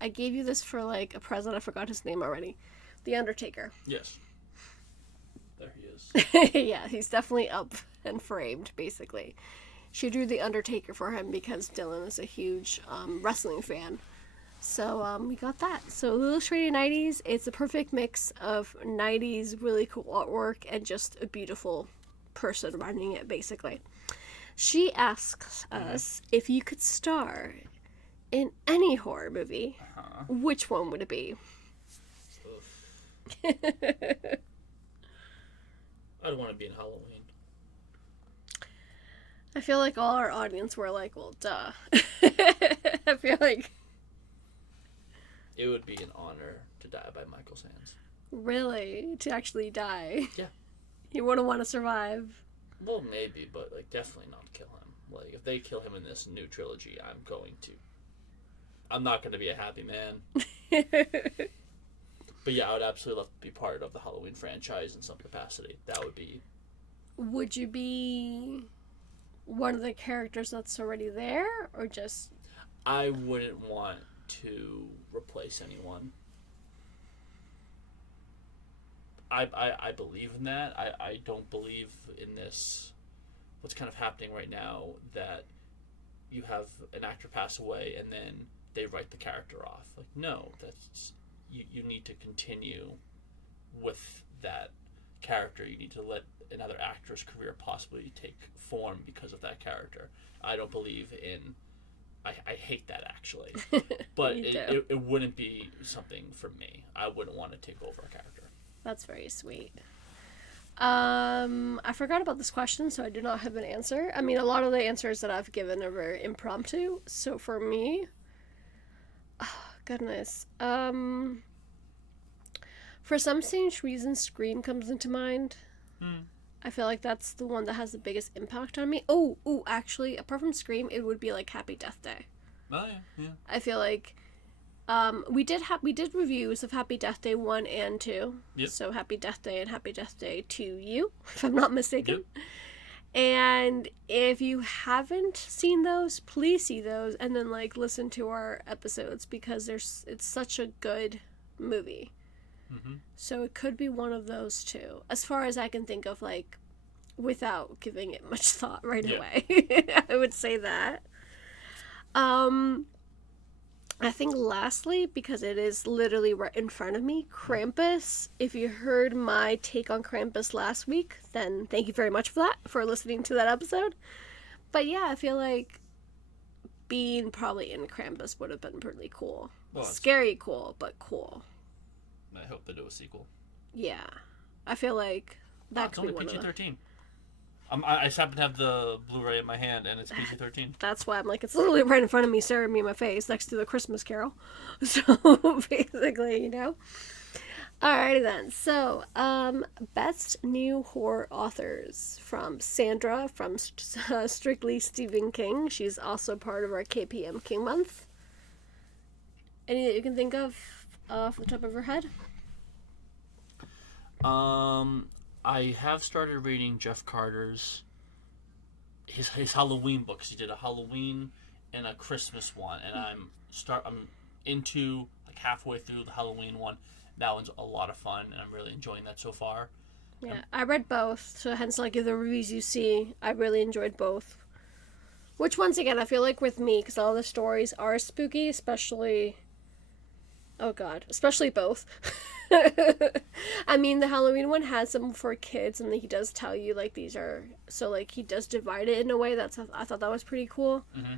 I gave you this for like a present. I forgot his name already. The Undertaker. Yes. There he is. Yeah, he's definitely up and framed, basically. She drew The Undertaker for him because Dylan is a huge wrestling fan. So we got that. So the illustrated 90s, it's a perfect mix of 90s really cool artwork and just a beautiful person running it, basically. She asks us if you could star in any horror movie, which one would it be? I'd want to be in Halloween. I feel like all our audience were like, well, duh. I feel like... It would be an honor to die by Michael's hands. Really? To actually die? Yeah. You wouldn't want to survive? Well, maybe, but like definitely not kill him. Like, if they kill him in this new trilogy, I'm not going to be a happy man. But yeah, I would absolutely love to be part of the Halloween franchise in some capacity. That would be... Would you be one of the characters that's already there, or just... I wouldn't want to replace anyone. I believe in that. I don't believe in this, what's kind of happening right now, that you have an actor pass away and then they write the character off. Like, no, that's... You need to continue with that character. You need to let another actor's career possibly take form because of that character. I don't believe in... I hate that, actually. But it wouldn't be something for me. I wouldn't want to take over a character. That's very sweet. I forgot about this question, so I do not have an answer. I mean, a lot of the answers that I've given are very impromptu. So for me... Oh, goodness. For some strange reason, Scream comes into mind. I feel like that's the one that has the biggest impact on me. Oh, actually, apart from Scream, it would be like Happy Death Day. Oh yeah. I feel like we did reviews of Happy Death Day 1 and 2. Yep. So Happy Death Day and Happy Death Day to you, if I'm not mistaken. Yep. And if you haven't seen those, please see those and then like listen to our episodes, because it's such a good movie. Mm-hmm. So it could be one of those two, as far as I can think of, like, without giving it much thought right away. I would say that. I think lastly, because it is literally right in front of me, Krampus. If you heard my take on Krampus last week, then thank you very much for listening to that episode. But yeah, I feel like being probably in Krampus would have been pretty cool. Well, scary cool, but cool. I hope they do a sequel. Yeah. I feel like that could be one of them. It's only PG-13. I just happen to have the Blu-ray in my hand, and it's PG-13. That's why I'm like, it's literally right in front of me, staring me in my face, next to the Christmas Carol. So, basically, you know. Alrighty then. So, best new horror authors from Sandra from Strictly Stephen King. She's also part of our KPM King Month. Any that you can think of off the top of your head? I have started reading Jeff Carter's his Halloween books. He did a Halloween and a Christmas one, and I'm into like halfway through the Halloween one. That one's a lot of fun, and I'm really enjoying that so far. Yeah, I read both, so hence like the reviews you see, I really enjoyed both. Which, once again, I feel like with me, because all the stories are spooky, especially both. I mean, the Halloween one has some for kids, and he does tell you, like, these are... So, like, he does divide it in a way I thought that was pretty cool. Mm-hmm.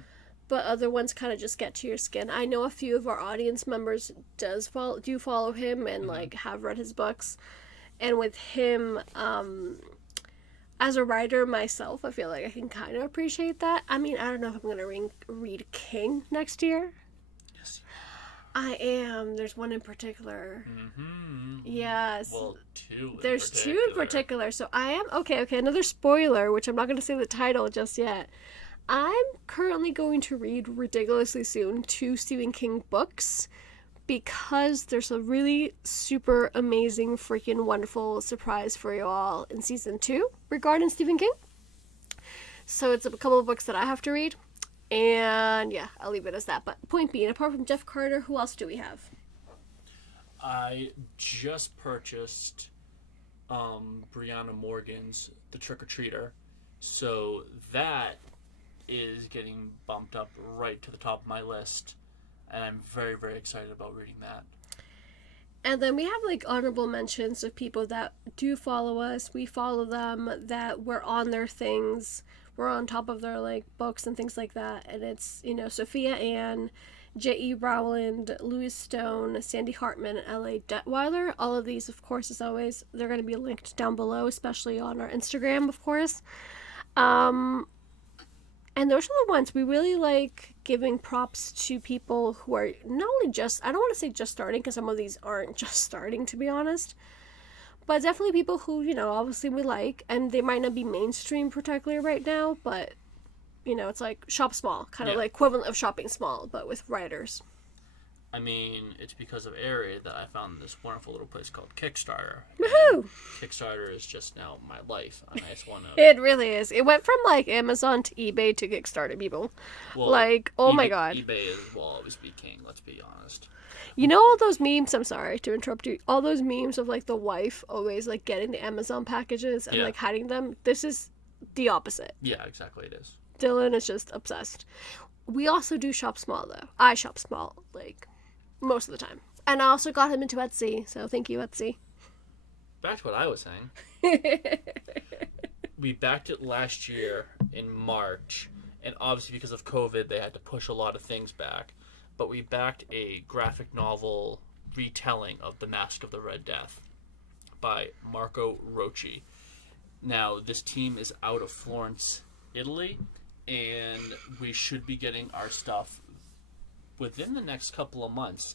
But other ones kind of just get to your skin. I know a few of our audience members do follow him and, like, have read his books. And with him, as a writer myself, I feel like I can kind of appreciate that. I mean, I don't know if I'm going to read King next year. Yes. I am. There's one in particular. Mm-hmm. Yes. Well, two. There's two in particular. So I am okay. Another spoiler, which I'm not going to say the title just yet. I'm currently going to read ridiculously soon 2 Stephen King books because there's a really super amazing, freaking wonderful surprise for you all in season 2 regarding Stephen King. So it's a couple of books that I have to read. And yeah, I'll leave it as that. But point being, apart from Jeff Carter, who else do we have? I just purchased Brianna Morgan's The Trick or Treater. So that is getting bumped up right to the top of my list. And I'm very, very excited about reading that. And then we have like honorable mentions of people that do follow us. We follow them, that we're on their things. We're on top of their like books and things like that. And it's, Sophia Ann, J.E. Rowland, Louis Stone, Sandy Hartman, and L.A. Detweiler. All of these, of course, as always, they're going to be linked down below, especially on our Instagram, of course. And those are the ones we really like giving props to people who are not only just, I don't want to say just starting, because some of these aren't just starting, to be honest. But definitely people who, obviously we like, and they might not be mainstream particularly right now, but, it's like shop small, kind of like equivalent of shopping small, but with writers. I mean, it's because of Aerie that I found this wonderful little place called Kickstarter. Woohoo! Kickstarter is just now my life. A nice one. It really is. It went from like Amazon to eBay to Kickstarter, people. Well, oh my god. eBay will always be king, let's be honest. You know all those memes, I'm sorry to interrupt you, all those memes of like the wife always like getting the Amazon packages and like hiding them? This is the opposite. Yeah, exactly it is. Dylan is just obsessed. We also do shop small though. I shop small, like, most of the time. And I also got him into Etsy, so thank you, Etsy. Back to what I was saying. We backed it last year in March, and obviously because of COVID, they had to push a lot of things back. But we backed a graphic novel retelling of The Mask of the Red Death by Marco Rocci. Now, this team is out of Florence, Italy, and we should be getting our stuff within the next couple of months.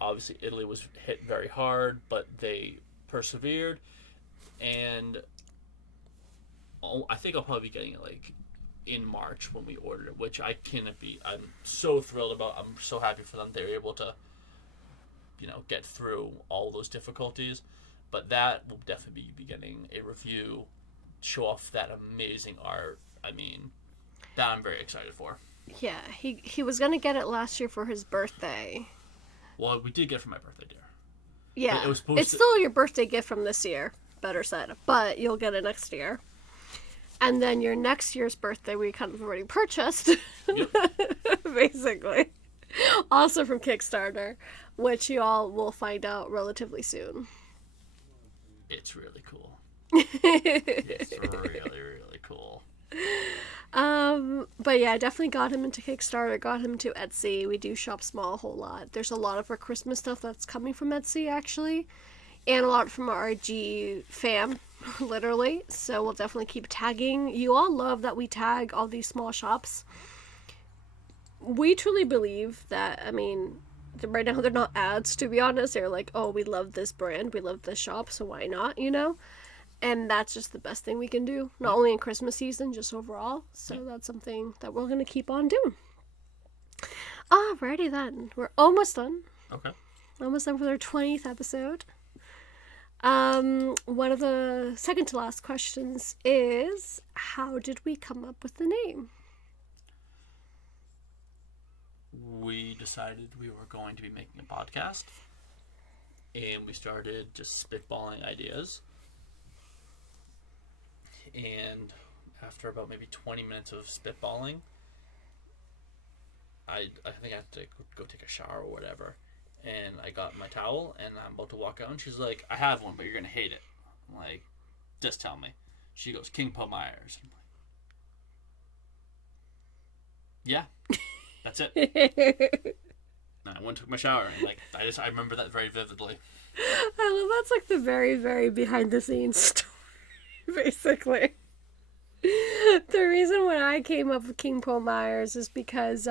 Obviously, Italy was hit very hard, but they persevered, and I think I'll probably be getting it like in March when we ordered it, which I'm so thrilled about. I'm so happy for them. They were able to, get through all those difficulties, but that will definitely be getting a review, show off that amazing art. I mean, that I'm very excited for. Yeah, he was gonna get it last year for his birthday. Well, we did get it for my birthday, dear. Yeah, it's still your birthday gift from this year, better said, but you'll get it next year. And then your next year's birthday, we kind of already purchased, Yep. basically. Also from Kickstarter, which you all will find out relatively soon. It's really cool. It's really, really cool. But yeah, I definitely got him into Kickstarter, got him to Etsy. We do shop small a whole lot. There's a lot of our Christmas stuff that's coming from Etsy, actually, and a lot from our RG fam, literally. So we'll definitely keep tagging. You all love that we tag all these small shops. We truly believe that, I mean, right now they're not ads, to be honest. They're like, oh, we love this brand, we love this shop, so why not, And that's just the best thing we can do, not only in Christmas season, just overall. So that's something that we're going to keep on doing. Alrighty then. We're almost done. Okay. Almost done for our 20th episode. One of the second to last questions is, how did we come up with the name? We decided we were going to be making a podcast, and we started just spitballing ideas. And after about maybe 20 minutes of spitballing, I think I had to go take a shower or whatever. And I got my towel, and I'm about to walk out, and she's like, I have one, but you're going to hate it. I'm like, just tell me. She goes, King Po Myers. I'm like, yeah, that's it. And I went and took my shower, and I remember that very vividly. I love that's like the very, very behind the scenes story. Basically, the reason why I came up with King Po Myers is because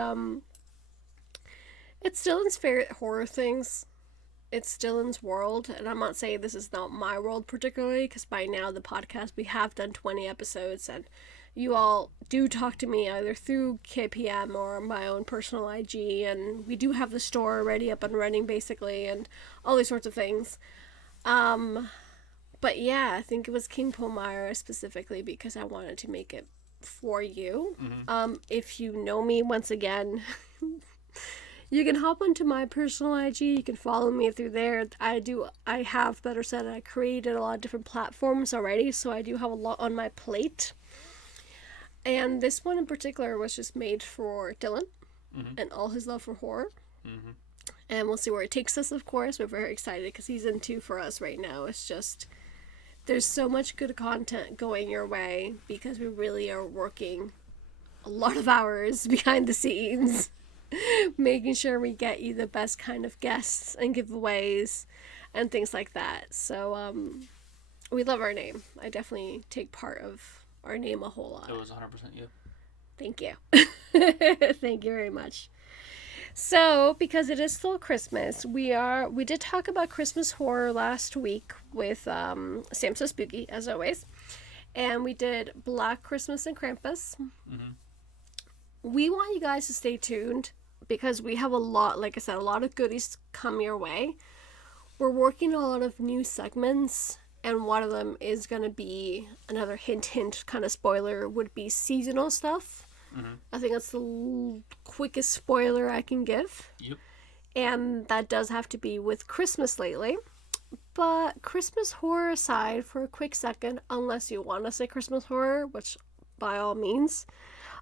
It's Dylan's favorite horror things. It's Dylan's world, and I'm not saying this is not my world particularly, because by now the podcast we have done 20 episodes, and you all do talk to me either through KPM or my own personal IG, and we do have the store already up and running basically, and all these sorts of things. But yeah, I think it was King Pomara specifically because I wanted to make it for you. If you know me, once again, you can hop onto my personal IG. You can follow me through there. I have, better said, I created a lot of different platforms already, so I do have a lot on my plate. And this one in particular was just made for Dylan and all his love for horror. And we'll see where it takes us, of course. We're very excited because he's into for us right now. It's just, there's so much good content going your way because we really are working a lot of hours behind the scenes, making sure we get you the best kind of guests and giveaways and things like that. So, we love our name. I definitely take part of our name a whole lot. It was 100% you. Thank you. Thank you very much. So, because it is still Christmas, we did talk about Christmas horror last week with Sam So Spooky, as always. And we did Black Christmas and Krampus. We want you guys to stay tuned because we have a lot, like I said, a lot of goodies come your way. We're working on a lot of new segments, and one of them is going to be, another hint kind of spoiler, would be seasonal stuff. I think that's the quickest spoiler I can give. Yep. And that does have to be with Christmas lately. But Christmas horror aside for a quick second, unless you want to say Christmas horror, which by all means,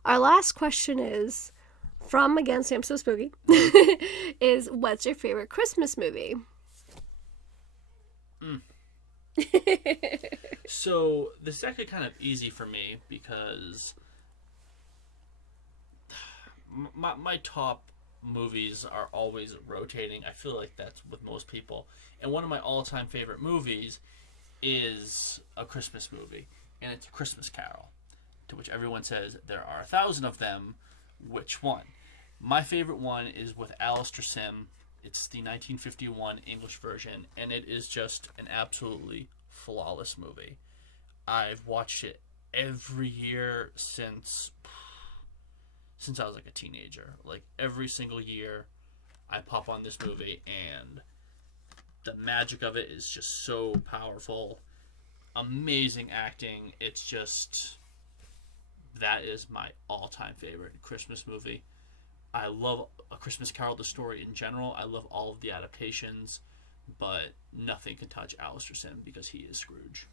our last question is, from, again, Sam So Spooky, is what's your favorite Christmas movie? So this is actually kind of easy for me because my top movies are always rotating. I feel like that's with most people. And one of my all-time favorite movies is a Christmas movie, and it's A Christmas Carol, to which everyone says there are 1,000 of them. Which one? My favorite one is with Alistair Sim. It's the 1951 English version, and it is just an absolutely flawless movie. I've watched it every year since I was like a teenager. Like every single year I pop on this movie and the magic of it is just so powerful. Amazing acting. It's just, that is my all-time favorite Christmas movie. I love A Christmas Carol, the story in general. I love all of the adaptations, but nothing can touch Alistair Sim because he is Scrooge.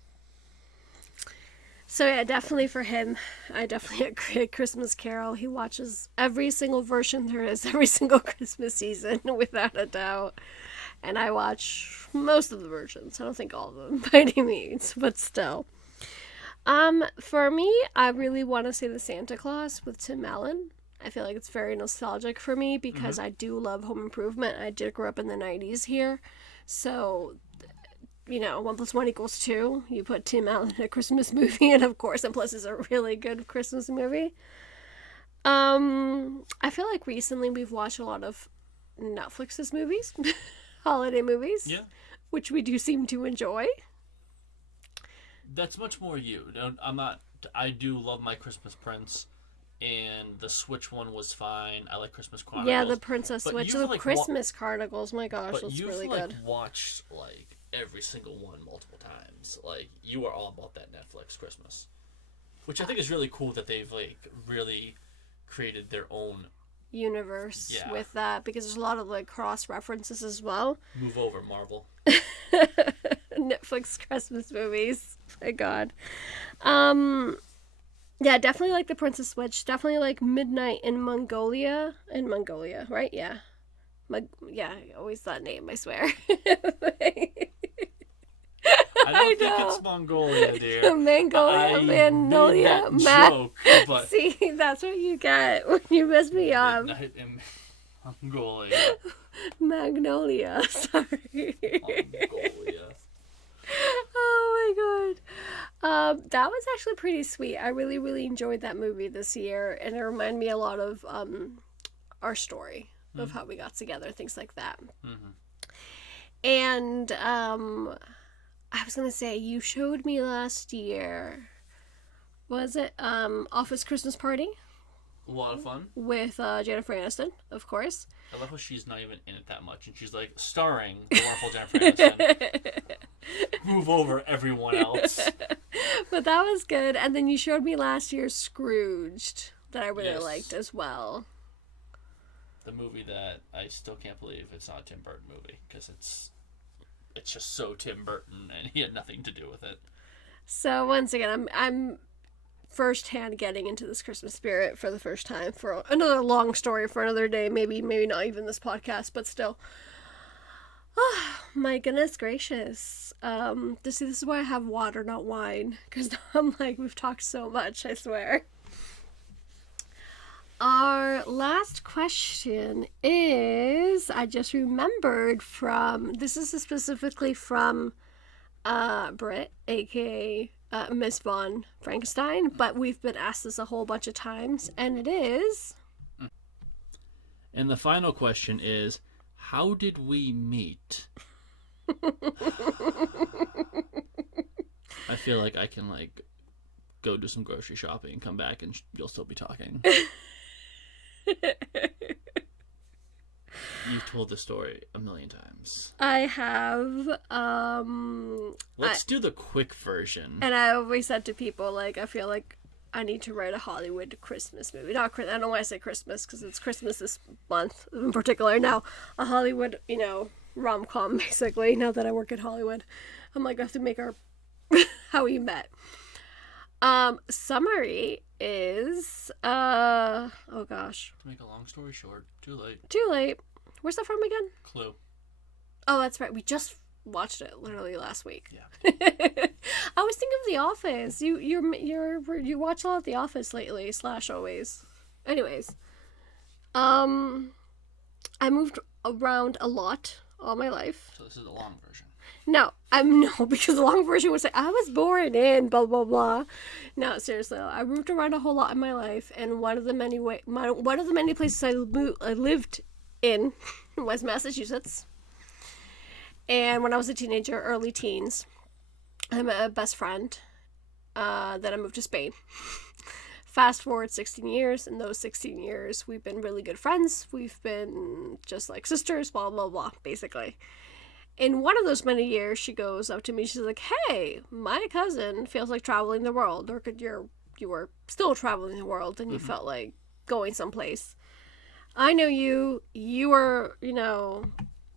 So yeah, definitely for him, I definitely agree. Christmas Carol, he watches every single version there is, every single Christmas season, without a doubt. And I watch most of the versions. I don't think all of them by any means, but still. For me, I really want to say The Santa Claus with Tim Allen. I feel like it's very nostalgic for me because I do love Home Improvement. I did grow up in the 90s here. So, 1 + 1 = 2. You put Tim Allen in a Christmas movie, and of course, and plus it's a really good Christmas movie. I feel like recently we've watched a lot of Netflix's movies, holiday movies, which we do seem to enjoy. That's much more you. I do love my Christmas Prince, and the Switch one was fine. I like Christmas Chronicles. Yeah, the Princess Switch, the Christmas Chronicles. My gosh, that's really good. But you've watched every single one multiple times. Like, you are all about that Netflix Christmas, which I think is really cool that they've really created their own universe with that, because there's a lot of cross references as well. Move over, Marvel. Netflix Christmas movies. My God. Yeah, definitely like the Princess Switch. Definitely like Midnight in Mongolia. In Mongolia, right? Yeah. I always that name, I swear. I don't think it's Mongolia, dear. Magnolia. Joke, but see, that's what you get when you mess me up. Midnight in Mongolia. Magnolia. Sorry. Mongolia. Oh my God. That was actually pretty sweet. I really, really enjoyed that movie this year, and it reminded me a lot of Our Story. of how we got together, things like that. Mm-hmm. And I was gonna say, you showed me last year. Was it Office Christmas Party A lot of fun. with Jennifer Aniston, of course. I love how she's not even in it that much, and she's like starring the wonderful Jennifer Aniston. Move over, everyone else. But that was good. And then you showed me last year's Scrooged that I really Yes. liked as well. The movie that I still can't believe it's not a Tim Burton movie, because it's just so Tim Burton, and he had nothing to do with it. So once again, I'm firsthand getting into this Christmas spirit for the first time, for another long story for another day, maybe not even this podcast, but still. Oh, my goodness gracious. This is why I have water, not wine, because I'm like, we've talked so much, I swear. Our last question is, I just remembered this is specifically from Britt, aka Miss Von Frankenstein, but we've been asked this a whole bunch of times, and it is... And the final question is, how did we meet? I feel like I can, go do some grocery shopping and come back and you'll still be talking. You've told the story a million times. I have. Let's do the quick version. And I always said to people, I feel like I need to write a Hollywood Christmas movie. I don't know why I say Christmas, because it's Christmas this month in particular. Now, a Hollywood, rom-com, basically, now that I work in Hollywood. I'm like, I have to make our how we met. Summary is, oh gosh. To make a long story short, too late. Too late. Where's that from again? Clue. Oh, that's right. We just watched it literally last week. Yeah. I was thinking of The Office. You watch a lot of The Office lately, / always. Anyways, I moved around a lot all my life. So this is the long version. No, because the long version was like, I was born in blah blah blah. No, seriously, I moved around a whole lot in my life, and one of the many places I lived in was Massachusetts. And when I was a teenager, early teens, I met a best friend. Then I moved to Spain. Fast forward 16 years. In those 16 years, we've been really good friends. We've been just like sisters, blah, blah, blah, basically. In one of those many years, she goes up to me. She's like, hey, my cousin feels like traveling the world. Or you were still traveling the world and you felt like going someplace. I know you. You were,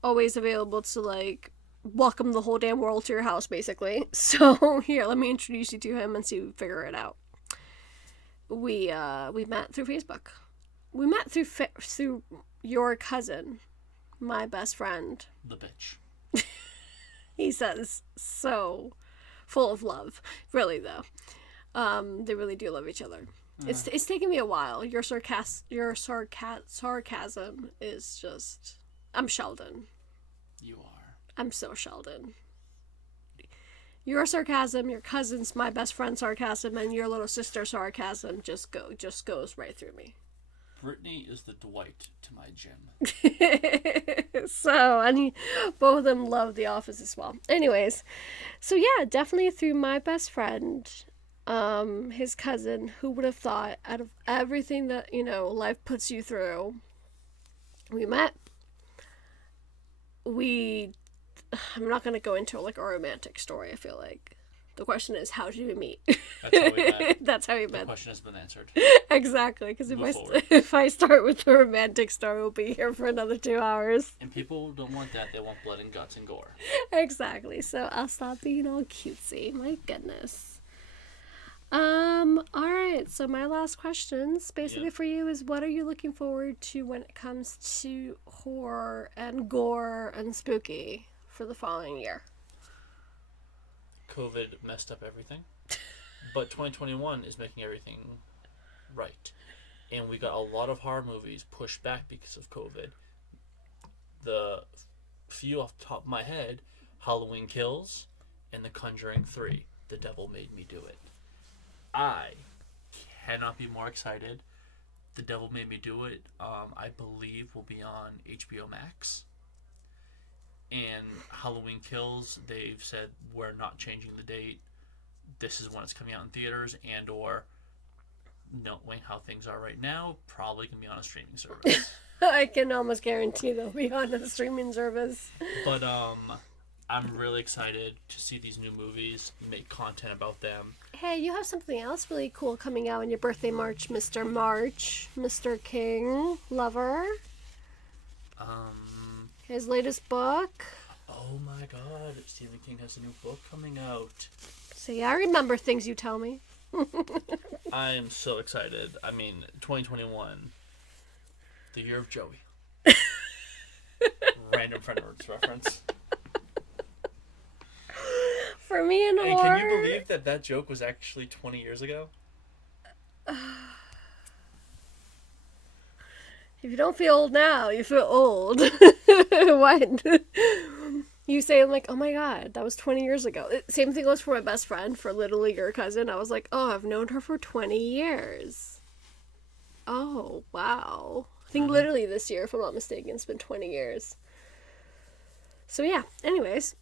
always available to, welcome the whole damn world to your house, basically. So, here, let me introduce you to him and see if we figure it out. We met through Facebook. We met through your cousin, my best friend. The bitch. He says, so full of love. Really, though. They really do love each other. It's taken me a while. Your sarcasm is just... I'm Sheldon. You are. I'm so Sheldon. Your sarcasm, your cousin's my best friend sarcasm, and your little sister sarcasm just goes right through me. Brittany is the Dwight to my Jim. So, and both of them love The Office as well. Anyways, so yeah, definitely through my best friend, his cousin, who would have thought, out of everything that, life puts you through, we met. I'm not going to go into a romantic story, I feel like. The question is, how did we meet? That's how we met. That's how we The met. question has been answered. Exactly, because Move forward. if I start with the romantic story, we'll be here for another 2 hours. And people don't want that. They want blood and guts and gore. Exactly, so I'll stop being all cutesy. My goodness. Alright, so my last questions basically for you is, what are you looking forward to when it comes to horror and gore and spooky for the following year? COVID messed up everything, but 2021 is making everything right. And we got a lot of horror movies pushed back because of COVID. The few off the top of my head, Halloween Kills and The Conjuring 3, The Devil Made Me Do It. I cannot be more excited The Devil Made Me Do It, I believe, will be on HBO Max. And Halloween Kills, they've said we're not changing the date. This is when it's coming out in theaters, and or knowing how things are right now, probably gonna be on a streaming service. I can almost guarantee they'll be on a streaming service. But I'm really excited to see these new movies, make content about them. Hey, you have something else really cool coming out on your birthday, March, Mr. King, Lover. His latest book. Oh my God, Stephen King has a new book coming out. See, I remember things you tell me. I am so excited. I mean, 2021, the year of Joey. Random friend words reference. For me and Hey, horror. can you believe that joke was actually 20 years ago? If you don't feel old now, you feel old. What? You say, I'm like, oh my God, that was 20 years ago. Same thing goes for my best friend, for Little League, her cousin. I was like, oh, I've known her for 20 years. Oh, wow. I think literally this year, if I'm not mistaken, it's been 20 years. So yeah, anyways.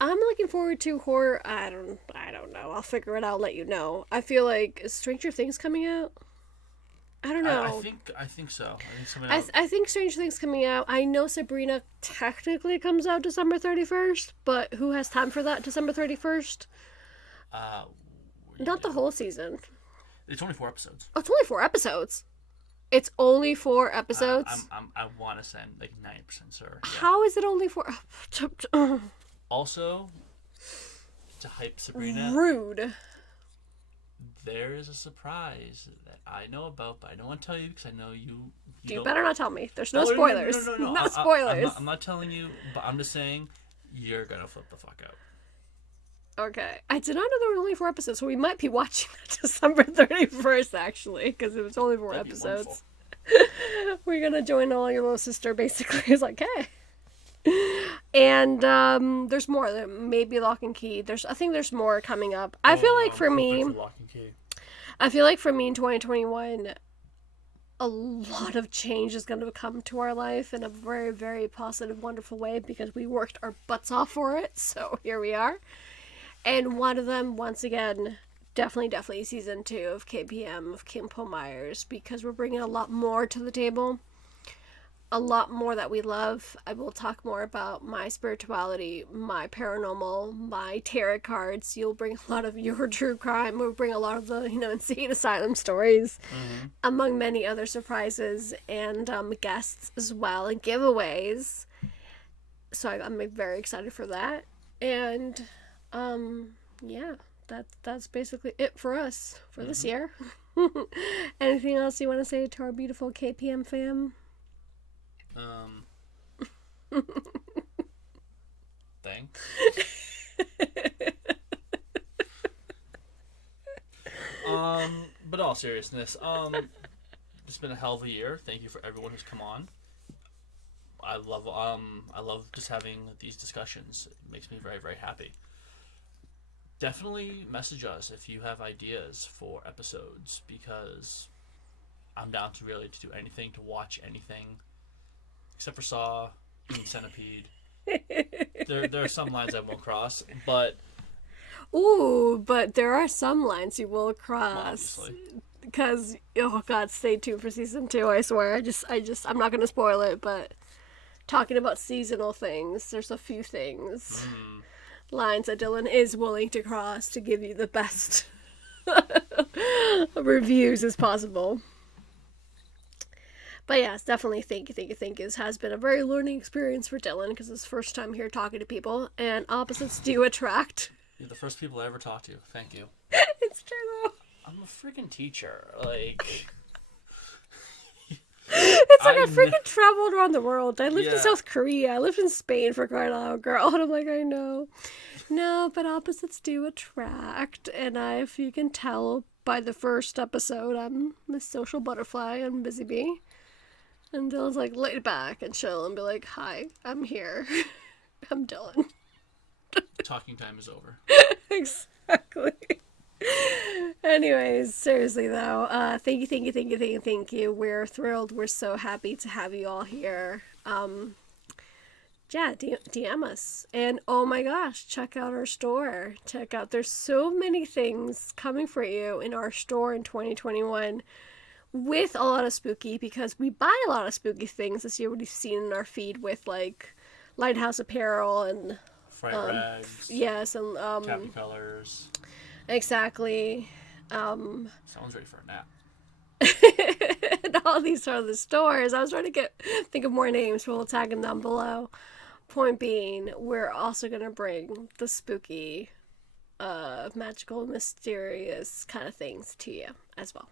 I'm looking forward to horror. I don't know. I'll figure it out, let you know. I feel like, is Stranger Things coming out? I don't know. I think so. I think Stranger Things coming out. I know Sabrina technically comes out December 31st, but who has time for that? December 31st? Not the whole season. It's only 4 episodes. Oh, it's only 4 episodes. It's only 4 episodes. I want to say I'm like 90% sure. Yeah. How is it only 4? Also, to hype Sabrina, Rude. there is a surprise that I know about, but I don't want to tell you because I know you. You don't... better not tell me. There's no spoilers. No. No spoilers. I'm not telling you, but I'm just saying you're gonna flip the fuck out. Okay. I did not know there were only 4 episodes, so we might be watching that December 31st, actually, because it was only 4 That'd be episodes. We're gonna join all your little sister, basically. It's like, hey. And there's more. There may be Lock and Key. I think there's more coming up. I feel like for me, in 2021, a lot of change is going to come to our life in a very, very positive, wonderful way because we worked our butts off for it. So here we are. And one of them, once again, definitely season 2 of KPM, of Kim Po Myers, because we're bringing a lot more to the table. A lot more that we love. I will talk more about my spirituality, my paranormal, my tarot cards. You'll bring a lot of your true crime. We'll bring a lot of the, insane asylum stories, among many other surprises and guests as well, and giveaways. So I'm very excited for that. And yeah, that's basically it for us for this year. Anything else you want to say to our beautiful KPM fam? Thanks. But all seriousness, it's been a hell of a year. Thank you for everyone who's come on. I love just having these discussions. It makes me very, very happy. Definitely message us if you have ideas for episodes, because I'm down to do anything, to watch anything. Except for Saw, Human Centipede. There are some lines I won't cross, but... Ooh, but there are some lines you will cross. Obviously. Because, oh God, stay tuned for season 2, I swear. I'm not going to spoil it, but talking about seasonal things, there's a few things. Lines that Dylan is willing to cross to give you the best reviews as possible. But yes, definitely thank you. It has been a very learning experience for Dylan because it's his first time here talking to people, and opposites do attract. You're the first people I ever talked to. Thank you. It's true though. I'm a freaking teacher. Like... It's like I freaking traveled around the world. I lived in South Korea. I lived in Spain for crying out loud, girl. And I'm like, I know. No, but opposites do attract. And if you can tell by the first episode, I'm a social butterfly. I'm busy bee. And Dylan's like, lay back and chill and be like, hi, I'm here. I'm Dylan. Talking time is over. Exactly. Anyways, seriously though, thank you, thank you, thank you, thank you, thank you. We're thrilled. We're so happy to have you all here. Yeah, DM us. And oh my gosh, check out our store. Check out, there's so many things coming for you in our store in 2021 with a lot of spooky, because we buy a lot of spooky things this year. What you've seen in our feed with like Lighthouse Apparel and Fright rags, yes, and taffy colors. exactly. Someone's ready for a nap. And all these are the stores. I was trying to think of more names, but we'll tag them down below. Point being, we're also gonna bring the spooky, magical, mysterious kind of things to you as well.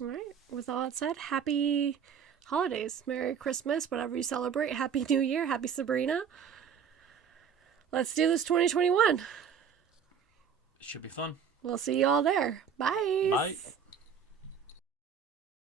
All right. With all that said, happy holidays, Merry Christmas, whatever you celebrate. Happy New Year, Happy Sabrina. Let's do this 2021. Should be fun. We'll see you all there. Bye. Bye.